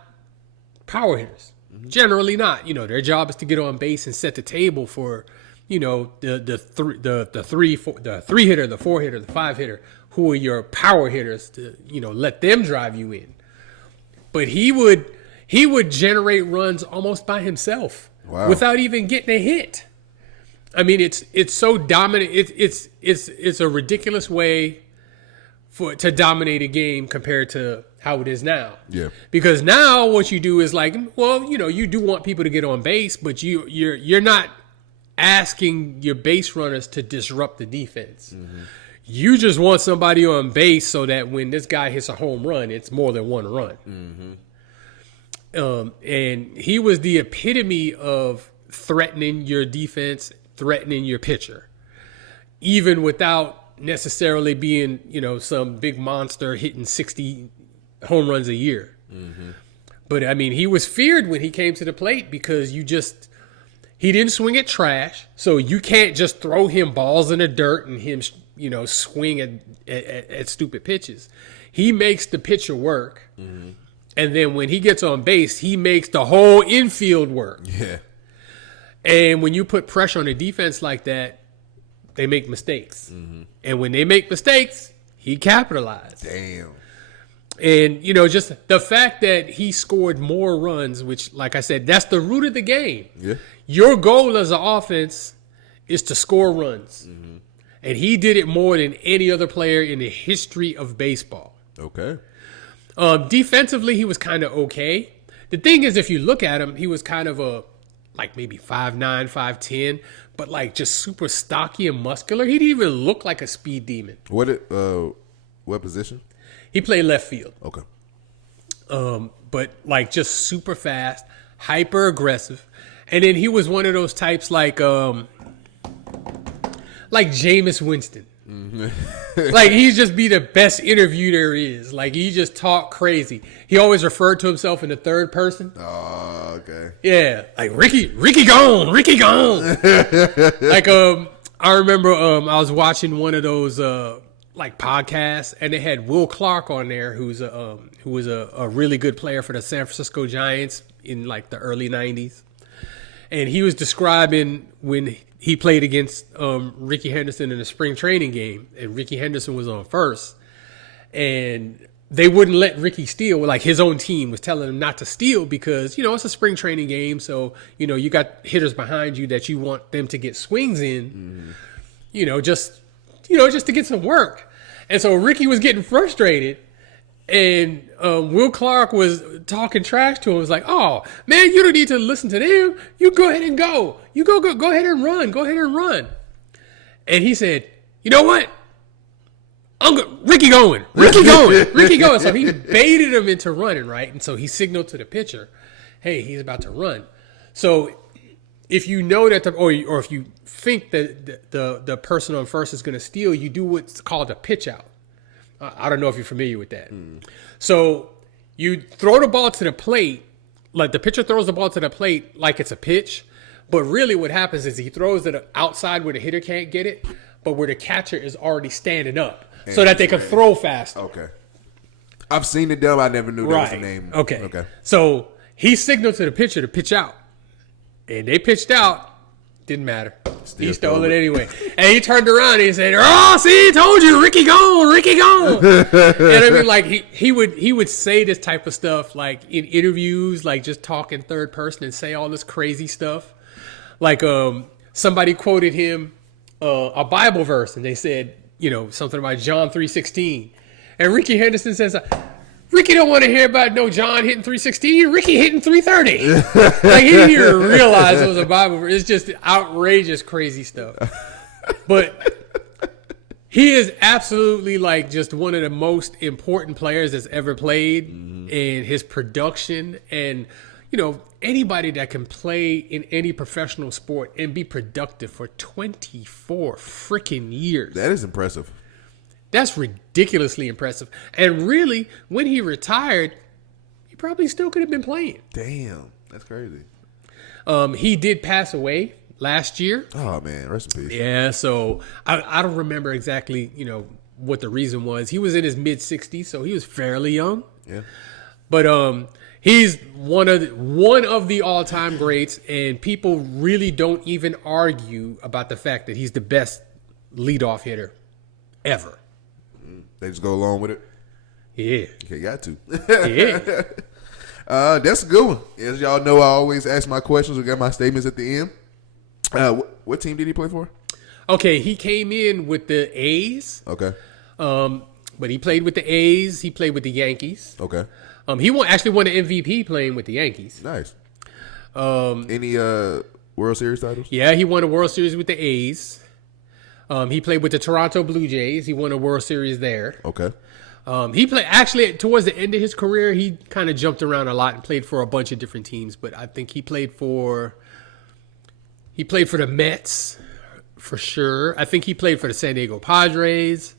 power hitters. Generally not. Their job is to get on base and set the table for, the three hitter, the four hitter, the five hitter, who are your power hitters to, let them drive you in. But he would generate runs almost by himself without even getting a hit. I mean, it's so dominant. It's a ridiculous way to dominate a game compared to how it is now. Yeah. Because now what you do is you do want people to get on base, but you're not asking your base runners to disrupt the defense. Mm-hmm. You just want somebody on base so that when this guy hits a home run, it's more than one run. Mm-hmm. And he was the epitome of threatening your defense, threatening your pitcher, even without necessarily being, some big monster hitting 60 home runs a year. Mm-hmm. But I mean, he was feared when he came to the plate because he didn't swing at trash. So you can't just throw him balls in the dirt and him, swing at stupid pitches. He makes the pitcher work. Mm-hmm. And then when he gets on base, he makes the whole infield work. Yeah. And when you put pressure on a defense like that, they make mistakes. Mm-hmm. And when they make mistakes, he capitalized. Damn. And, just the fact that he scored more runs, which, like I said, that's the root of the game. Yeah. Your goal as an offense is to score runs. Mm-hmm. And he did it more than any other player in the history of baseball. Okay. Defensively, he was kind of okay. The thing is, if you look at him, he was kind of maybe 5'9", 5'10", but just super stocky and muscular. He didn't even look like a speed demon. What position? He played left field. Okay. But just super fast, hyper aggressive. And then he was one of those types like Jameis Winston. Mm-hmm. He'd just be the best interview there is. He just talk crazy. He always referred to himself in the third person. Oh, okay. Yeah, Ricky gone. I remember I was watching one of those podcasts, and they had Will Clark on there, who was a really good player for the San Francisco Giants in the early 90s. And he was describing when he played against Rickey Henderson in a spring training game, and Rickey Henderson was on first, and they wouldn't let Rickey steal. His own team was telling him not to steal because, it's a spring training game. So, you got hitters behind you that you want them to get swings in, just to get some work. And so Rickey was getting frustrated, and Will Clark was talking trash to him. It was like, "Oh man, you don't need to listen to them. You go ahead and go. You go ahead and run. Go ahead and run." And he said, "You know what? Rickey going. So he baited him into running, right? And so he signaled to the pitcher, "Hey, he's about to run." So if you know that, or if you think that the person on first is going to steal, you do what's called a pitch out. I don't know if you're familiar with that. So you throw the ball to the plate, the pitcher throws the ball to the plate like it's a pitch, but really what happens is he throws it outside where the hitter can't get it, but where the catcher is already standing up so that they can throw faster. Okay. I've seen it done. I never knew that was the name. Okay. So he signaled to the pitcher to pitch out, and they pitched out. Didn't matter. He stole it anyway. And he turned around and he said, "Oh, see, told you, Rickey gone. And I mean, he would say this type of stuff in interviews, just talk in third person and say all this crazy stuff. Somebody quoted him a Bible verse, and they said, something about John 3:16. And Rickey Henderson says, "Rickey don't want to hear about no John hitting 3:16. Rickey hitting 3:30. He didn't even realize it was a Bible verse. It's just outrageous, crazy stuff. But he is absolutely just one of the most important players that's ever played. Mm-hmm. And his production, and anybody that can play in any professional sport and be productive for 24 freaking years. That is impressive. That's ridiculously impressive. And really, when he retired, he probably still could have been playing. Damn. That's crazy. He did pass away last year. Oh man, rest in peace. Yeah, so I don't remember exactly, what the reason was. He was in his mid 60s, so he was fairly young. Yeah. But he's one of the all-time greats, and people really don't even argue about the fact that he's the best leadoff hitter ever. They just go along with it. Yeah. Okay, got to. Yeah. That's a good one. As y'all know, I always ask my questions. We got my statements at the end. What team did he play for? Okay, he came in with the A's. Okay. But he played with the A's. He played with the Yankees. Okay. He actually won the MVP playing with the Yankees. Nice. Any World Series titles? Yeah, he won a World Series with the A's. He played with the Toronto Blue Jays. He won a World Series there. Okay. He played actually towards the end of his career. He kind of jumped around a lot and played for a bunch of different teams. But I think he played for the Mets for sure. I think he played for the San Diego Padres.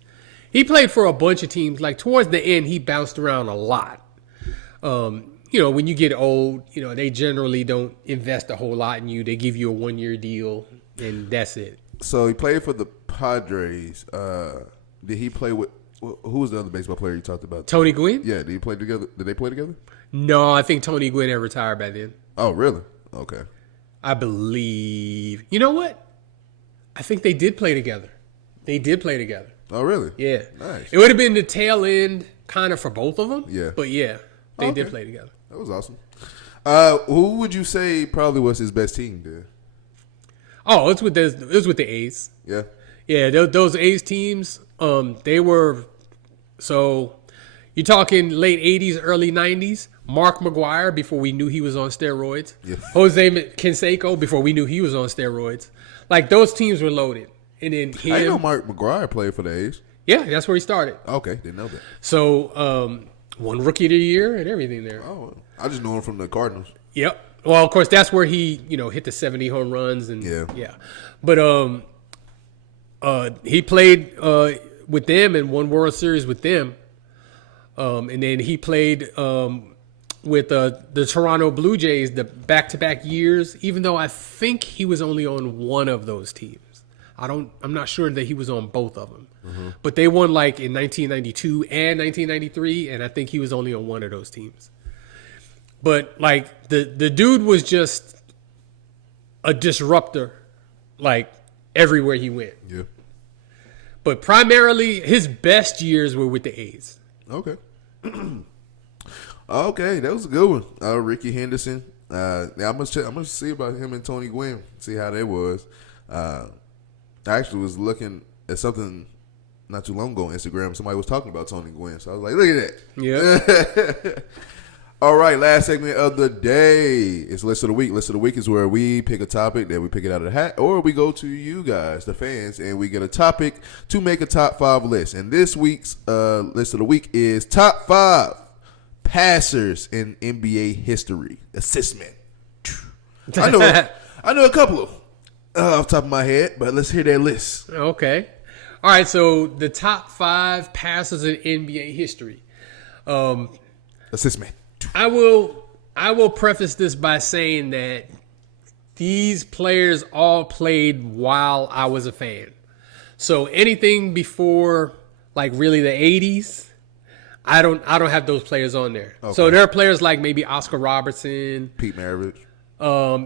He played for a bunch of teams. Like towards the end, he bounced around a lot. When you get old, they generally don't invest a whole lot in you. They give you a 1-year deal, and that's it. So he played for the Padres. Did he play with? Who was the other baseball player you talked about? Tony Gwynn? Yeah. Did he play together? Did they play together? No, I think Tony Gwynn had retired by then. Oh, really? Okay. I believe. You know what? I think they did play together. Oh, really? Yeah. Nice. It would have been the tail end kind of for both of them. Yeah. But yeah, they Okay. did play together. That was awesome. Who would you say probably was his best team there? Oh, it was with the A's. Yeah. Yeah, those A's teams, they were, so you're talking late 80s, early 90s. Mark McGwire, before we knew he was on steroids. Yeah. Jose Canseco, before we knew he was on steroids. Like, those teams were loaded. And then him. I know Mark McGwire played for the A's. Yeah, that's where he started. Okay, didn't know that. So, won Rookie of the Year and everything there. Oh, I just know him from the Cardinals. Yep. Well, of course, that's where he, hit the 70 home runs and yeah. But he played with them and won World Series with them. And then he played with the Toronto Blue Jays the back-to-back years, even though I think he was only on one of those teams. I'm not sure that he was on both of them. Mm-hmm. But they won like in 1992 and 1993, and I think he was only on one of those teams. But like the dude was just a disruptor, like everywhere he went. Yeah. But primarily his best years were with the A's. Okay. Okay, that was a good one. Rickey Henderson. I'm gonna see about him and Tony Gwynn. See how that was. I actually was looking at something not too long ago on Instagram. Somebody was talking about Tony Gwynn, so I was like, "Look at that." Yeah. All right, last segment of the day is List of the Week. List of the Week is where we pick a topic that we pick it out of the hat, or we go to you guys, the fans, and we get a topic to make a top 5 list. And this week's List of the Week is top 5 passers in NBA history. Assessment. I know a couple of them off the top of my head, but let's hear that list. Okay. All right, so the top 5 passers in NBA history. Assessment. I will preface this by saying that these players all played while I was a fan. So anything before like really the 80s, I don't have those players on there. Okay. So there are players like maybe Oscar Robertson, Pete Maravich. Or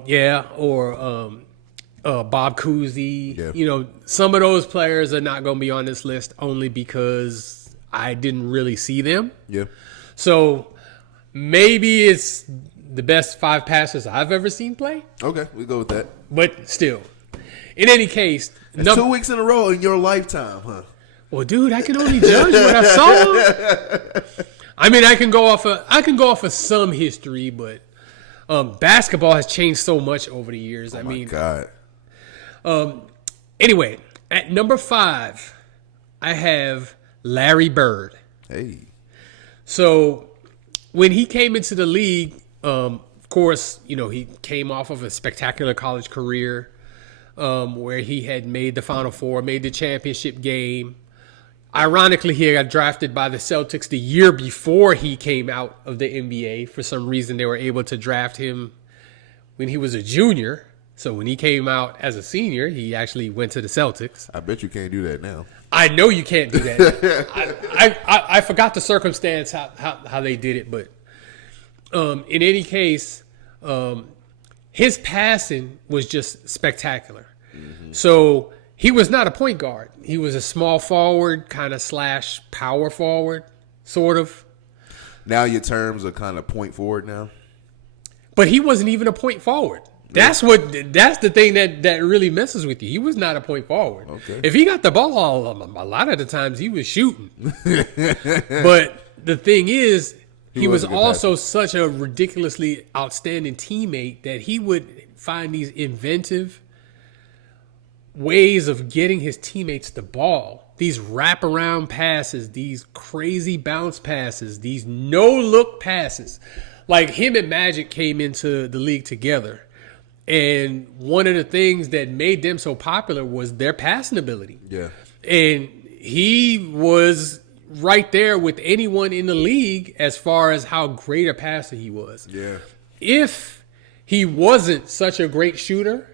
Bob Cousy. Yeah. Some of those players are not going to be on this list only because I didn't really see them. Yeah. So maybe it's the best 5 passers I've ever seen play. Okay, we go with that. But still, in any case, it's 2 weeks in a row in your lifetime, huh? Well, dude, I can only judge what I saw. I mean, I can go off of some history, but basketball has changed so much over the years. Oh my God. Anyway, at number 5, I have Larry Bird. Hey. So when he came into the league, of course, he came off of a spectacular college career where he had made the Final Four, made the championship game. Ironically, he got drafted by the Celtics the year before he came out of the NBA. For some reason, they were able to draft him when he was a junior. So when he came out as a senior, he actually went to the Celtics. I bet you can't do that now. I know you can't do that. I forgot the circumstance how they did it, but in any case, his passing was just spectacular. Mm-hmm. So he was not a point guard. He was a small forward, kind of slash power forward, sort of. Now your terms are kind of point forward now. But he wasn't even a point forward. That's the thing that really messes with you. He was not a point forward. Okay. If he got the ball, a lot of the times he was shooting. But the thing is, he was also such a ridiculously outstanding teammate that he would find these inventive ways of getting his teammates the ball. These wraparound passes, these crazy bounce passes, these no-look passes. Like him and Magic came into the league together. And one of the things that made them so popular was their passing ability. Yeah. And he was right there with anyone in the league as far as how great a passer he was. Yeah. If he wasn't such a great shooter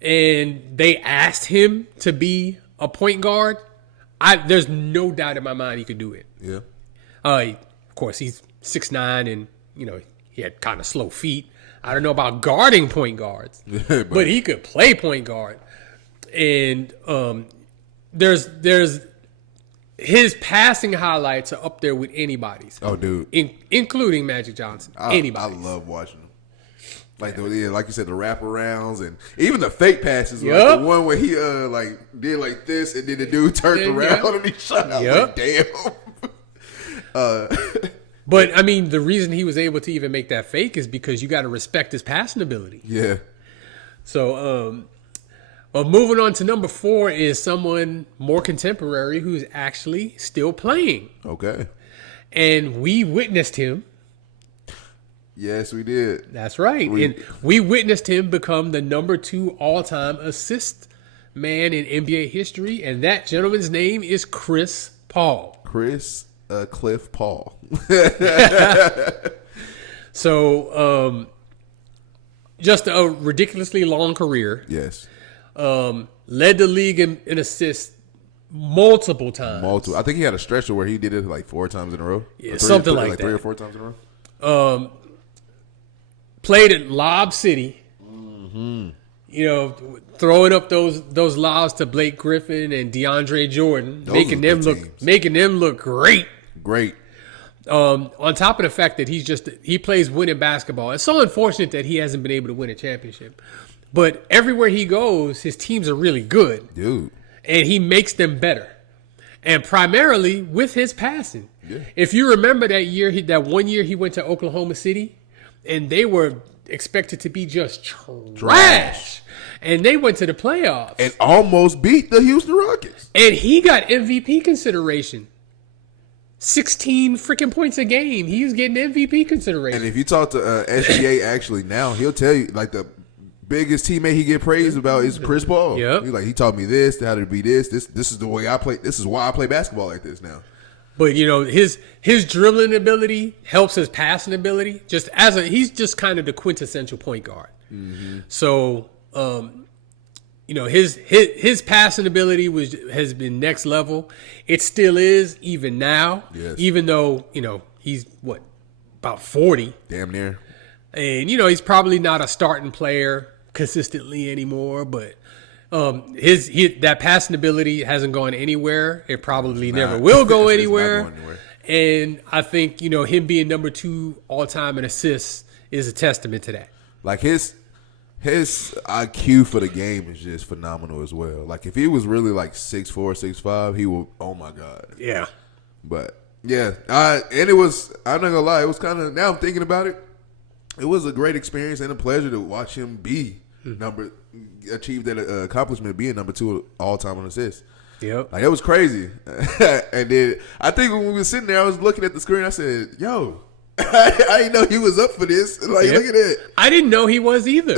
and they asked him to be a point guard, there's no doubt in my mind he could do it. Yeah. Of course, he's 6'9", and, he had kind of slow feet. I don't know about guarding point guards, but he could play point guard. And there's his passing highlights are up there with anybody's. Oh, dude, including Magic Johnson. Anybody. I love watching him. Like like you said, the wraparounds and even the fake passes. Yep. Like the one where he did like this, and then the dude turned around and he shot out. Like, damn. But, I mean, the reason he was able to even make that fake is because you got to respect his passing ability. Yeah. So, moving on to number 4 is someone more contemporary who's actually still playing. Okay. And we witnessed him. Yes, we did. That's right. And we witnessed him become the number 2 all-time assist man in NBA history, and that gentleman's name is Chris Paul. Cliff Paul. So, just a ridiculously long career. Yes. Led the league in assists multiple times. I think he had a stretch where he did it like 4 times in a row. Yeah, something like that. 3 or 4 times in a row. Played at Lob City. Mm-hmm. Throwing up those lobs to Blake Griffin and DeAndre Jordan, making them look great. Great. On top of the fact that he plays winning basketball. It's so unfortunate that he hasn't been able to win a championship. But everywhere he goes, his teams are really good. Dude. And he makes them better. And primarily with his passing. Yeah. If you remember that one year he went to Oklahoma City and they were expected to be just trash. And they went to the playoffs. And almost beat the Houston Rockets. And he got MVP consideration. 16 freaking points a game. He was getting MVP consideration. And if you talk to SGA actually now, he'll tell you like the biggest teammate he get praised about is Chris Paul. Yep. He taught me this, how to be this. This is the way I play. This is why I play basketball like this now. But his dribbling ability helps his passing ability. He's just kind of the quintessential point guard. Mm-hmm. So his passing ability has been next level. It still is even now. Yes. Even though he's about 40, damn near, and he's probably not a starting player consistently anymore. But that passing ability hasn't gone anywhere. It probably never will go anywhere. And I think him being number 2 all time in assists is a testament to that. Like his IQ for the game is just phenomenal as well. Like if he was really like 6'4", 6'5", he would. Oh my god. Yeah. But yeah, and it was. I'm not gonna lie. It was kind of. Now I'm thinking about it. It was a great experience and a pleasure to watch him achieve that accomplishment of being number 2 all time on assists. Yep. Like it was crazy. And then I think when we were sitting there, I was looking at the screen. I said, "Yo." I didn't know he was up for this. Like, look at that. I didn't know he was either.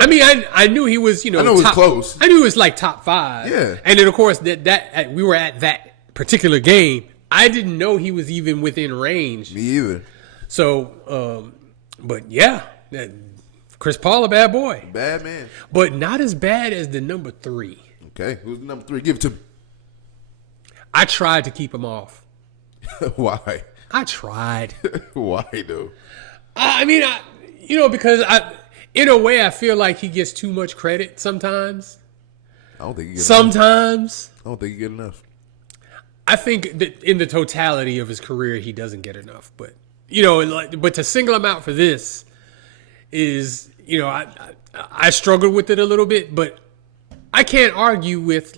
I mean, I knew he was, I know it was close. I knew he was like top 5. Yeah. And then, of course, that we were at that particular game. I didn't know he was even within range. Me either. So, but yeah, Chris Paul, a bad boy. Bad man. But not as bad as the number 3. Okay, who's the number 3? Give it to me. I tried to keep him off. Why? I tried. Why, though? Because in a way, I feel like he gets too much credit sometimes. I don't think he gets Sometimes. enough. I don't think he get enough. I think that in the totality of his career, he doesn't get enough. But, but to single him out for this is, I struggled with it a little bit, but I can't argue with,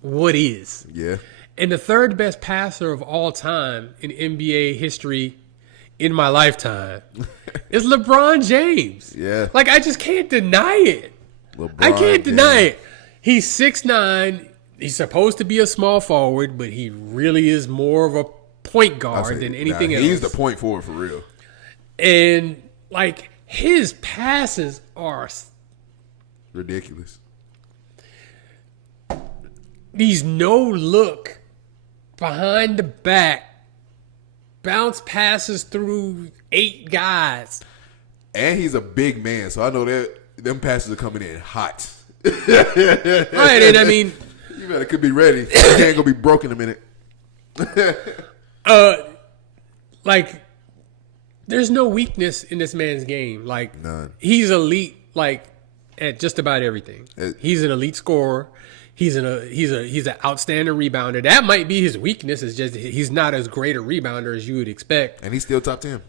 what is. Yeah. And the third best passer of all time in NBA history in my lifetime is LeBron James. Yeah. I just can't deny it. I can't deny it. He's 6'9". He's supposed to be a small forward, but he really is more of a point guard than anything else. He's the point forward for real. And, his passes are ridiculous. These no-look, behind the back, bounce passes through 8 guys. And he's a big man, so I know that them passes are coming in hot. Right, and you could be ready. Your hand gonna be broken in a minute. There's no weakness in this man's game. None. He's elite, at just about everything. He's an elite scorer. He's an outstanding rebounder. That might be his weakness. Is just he's not as great a rebounder as you would expect. And he's still top 10.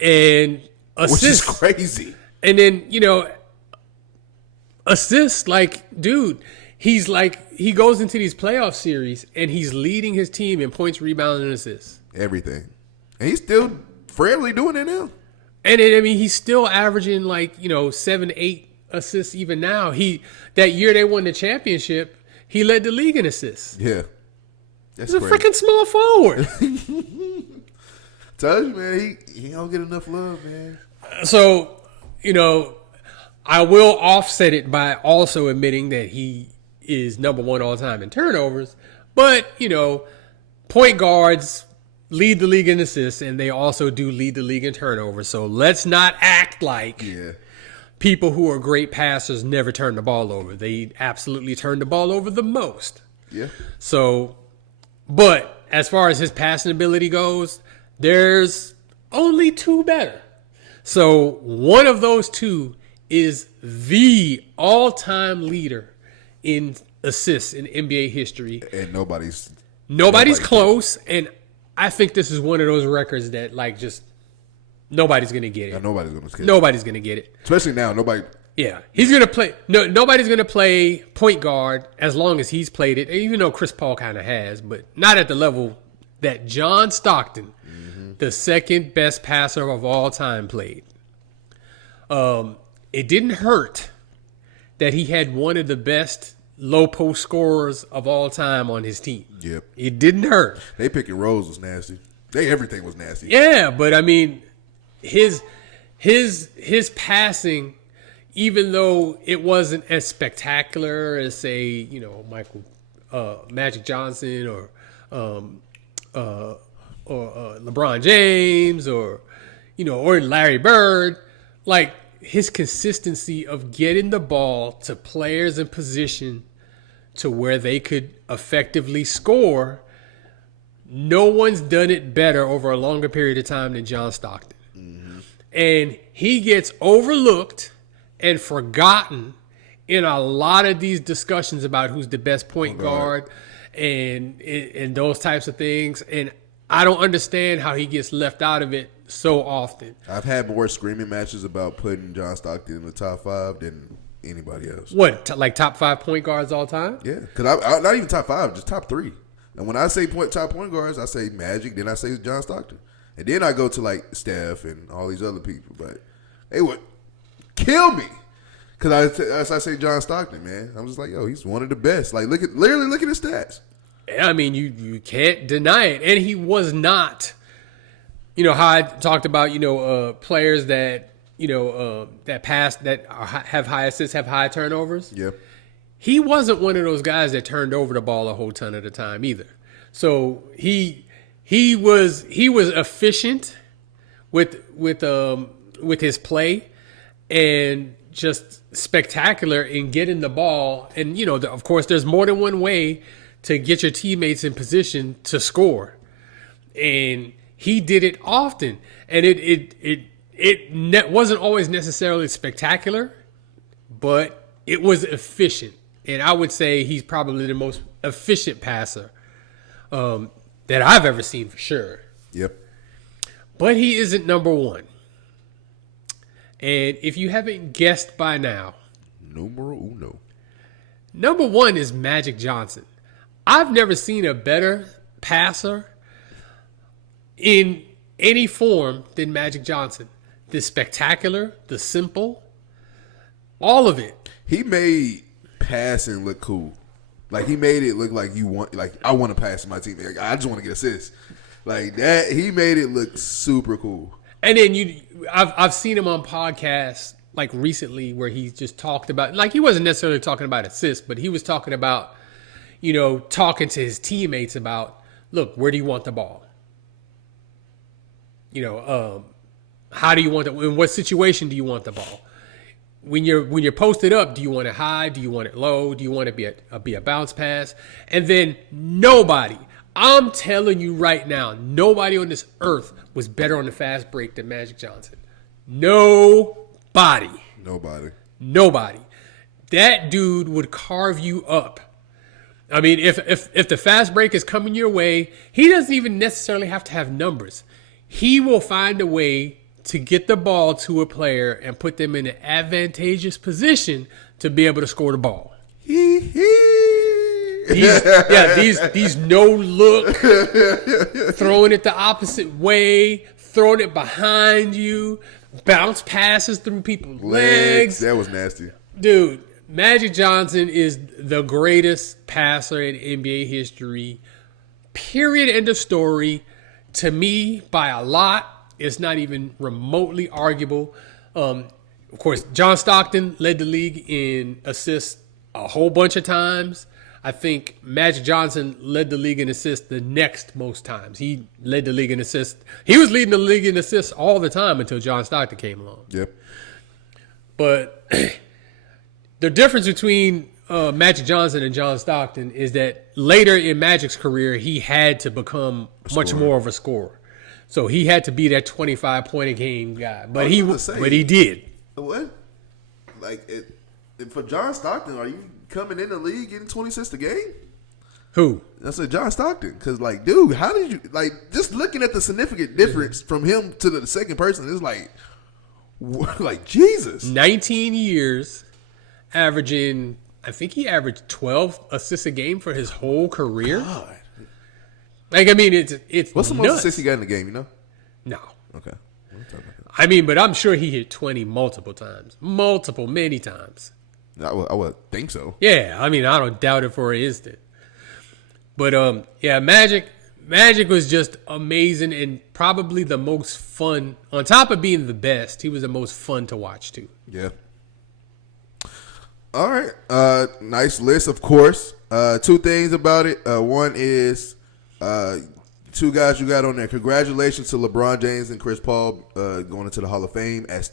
And assists, which is crazy. And then assists, dude. He's he goes into these playoff series and he's leading his team in points, rebounds, and assists. Everything. And he's still fairly doing it now. And then, he's still averaging 7, 8 assists even now. That year they won the championship, he led the league in assists. Yeah. He's a freaking small forward. Tell you, man, he don't get enough love, man. So, I will offset it by also admitting that he is number 1 all time in turnovers. But, point guards lead the league in assists, and they also do lead the league in turnovers. So let's not act like people who are great passers never turn the ball over. They absolutely turn the ball over the most. Yeah. So, but as far as his passing ability goes, there's only 2 better. So one of those 2 is the all-time leader in assists in NBA history. And nobody's close. And I think this is one of those records that just nobody's gonna get it. Yeah, nobody's gonna get it. Nobody's gonna get it. Especially now, nobody. Yeah, he's gonna play. No, nobody's gonna play point guard as long as he's played it. Even though Chris Paul kind of has, but not at the level that John Stockton, the second best passer of all time, played. It didn't hurt that he had one of the best low post scorers of all time on his team. Yep. It didn't hurt. They pick and rolls was nasty. Everything was nasty. Yeah, but his passing, even though it wasn't as spectacular as say, Magic Johnson or LeBron James or Larry Bird, his consistency of getting the ball to players in position to where they could effectively score, no one's done it better over a longer period of time than John Stockton. Mm-hmm. And he gets overlooked and forgotten in a lot of these discussions about who's the best point guard and those types of things. And I don't understand how he gets left out of it so often. I've had more screaming matches about putting John Stockton in the top 5 than anybody else. What, top 5 point guards all time? Yeah, because I not even top 5, just top 3. And when I say top point guards, I say Magic, then I say John Stockton. And then I go to Steph and all these other people. But they would kill me. Because as I say John Stockton, man. I'm just he's one of the best. Look at his stats. You can't deny it. And he was not, how I talked about, players that, that pass, that have high assists, have high turnovers. Yep. He wasn't one of those guys that turned over the ball a whole ton of the time either. So he was efficient with with his play and just spectacular in getting the ball. And, of course, there's more than one way to get your teammates in position to score. And he did it often. And it wasn't always necessarily spectacular, but it was efficient. And I would say he's probably the most efficient passer that I've ever seen for sure. Yep. But he isn't number one. And if you haven't guessed by now, numero uno. Number one is Magic Johnson. I've never seen a better passer in any form than Magic Johnson. The spectacular, the simple, all of it. He made passing look cool. Like, he made it look like I want to pass to my team. Like, I just want to get assists. Like that, he made it look super cool. And then I've seen him on podcasts like recently where he just talked about, like, he wasn't necessarily talking about assists, but he was talking about, talking to his teammates about, look, where do you want the ball? How do you want it? In what situation do you want the ball? When you're posted up, do you want it high? Do you want it low? Do you want it to be a bounce pass? And then I'm telling you right now, nobody on this earth was better on the fast break than Magic Johnson. Nobody. That dude would carve you up. I mean, if the fast break is coming your way, he doesn't even necessarily have to have numbers. He will find a way to get the ball to a player and put them in an advantageous position to be able to score the ball. These no look, throwing it the opposite way, throwing it behind you, bounce passes through people's legs. That was nasty. Dude, Magic Johnson is the greatest passer in NBA history. Period. End of story. To me, by a lot. It's not even remotely arguable. Of course, John Stockton led the league in assists a whole bunch of times. I think Magic Johnson led the league in assists the next most times. He led the league in assists. He was leading the league in assists all the time until John Stockton came along. Yep. But the difference between Magic Johnson and John Stockton is that later in Magic's career, he had to become much more of a scorer. So he had to be that 25-point-a-game guy. But he did. What? For John Stockton, are you coming in the league getting 20 assists a game? Who? I said John Stockton. Because, dude, how did you, just looking at the significant difference from him to the second person, it's like Jesus. 19 years, averaging, I think he averaged 12 assists a game for his whole career. God. It's what's the most assists he got in the game, you know? No. Okay. But I'm sure he hit 20 multiple times. Many times. I would think so. Yeah, I don't doubt it for an instant. But, Magic was just amazing and probably the most fun. On top of being the best, he was the most fun to watch, too. Yeah. All right. Nice list, of course. Two things about it. One is... two guys you got on there. Congratulations to LeBron James and Chris Paul going into the Hall of Fame as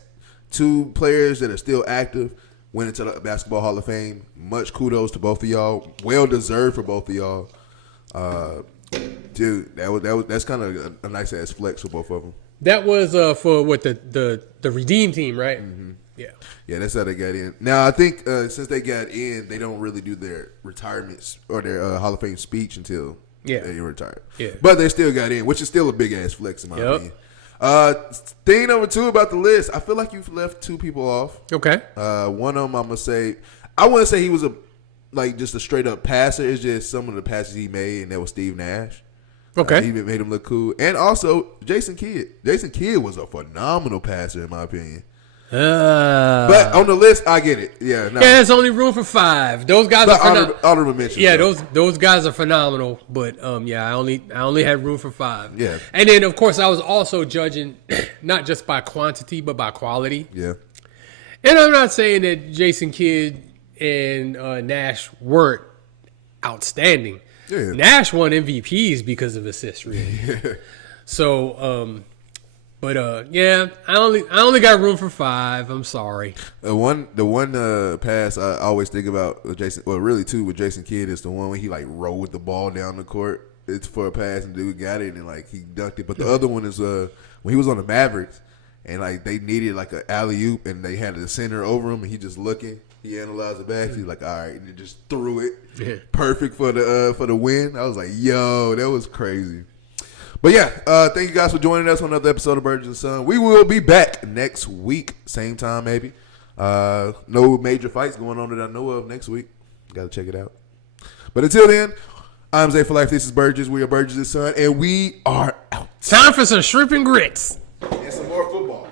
two players that are still active went into the Basketball Hall of Fame. Much kudos to both of y'all. Well deserved for both of y'all. Dude, that's kind of a nice ass flex for both of them. That was for what the Redeem team, right? Mm-hmm. Yeah, that's how they got in. Now I think since they got in, they don't really do their retirements or their Hall of Fame speech until. Yeah, they retired. Yeah, but they still got in, which is still a big ass flex in my opinion. Thing number two about the list, I feel like you've left two people off. Okay. One of them, I'm gonna say, I wouldn't say he was just a straight up passer. It's just some of the passes he made, and that was Steve Nash. Okay, he made him look cool, and also Jason Kidd. Jason Kidd was a phenomenal passer in my opinion. But on the list, I get it. Yeah, there's only room for 5. Those guys are phenomenal. Honorable mention. Yeah, those guys are phenomenal. But I only had room for 5. Yeah, and then of course I was also judging not just by quantity but by quality. Yeah, and I'm not saying that Jason Kidd and Nash weren't outstanding. Yeah. Nash won MVPs because of assists, really. So, But yeah, I only got room for 5. I'm sorry. The one pass I always think about with Jason, well, really two with Jason Kidd is the one when he like rolled the ball down the court. It's for a pass and dude got it and like he dunked it. But the other one is when he was on the Mavericks and like they needed like an alley oop and they had the center over him and he just looking. He analyzed it back. He's like, all right, and he just threw it perfect for the win. I was like, yo, that was crazy. But yeah, thank you guys for joining us on another episode of Burgess and Son. We will be back next week, same time maybe. No major fights going on that I know of next week. Got to check it out. But until then, I'm Zay for Life. This is Burgess. We are Burgess and Son, and we are out. Time for some shrimp and grits. And some more football.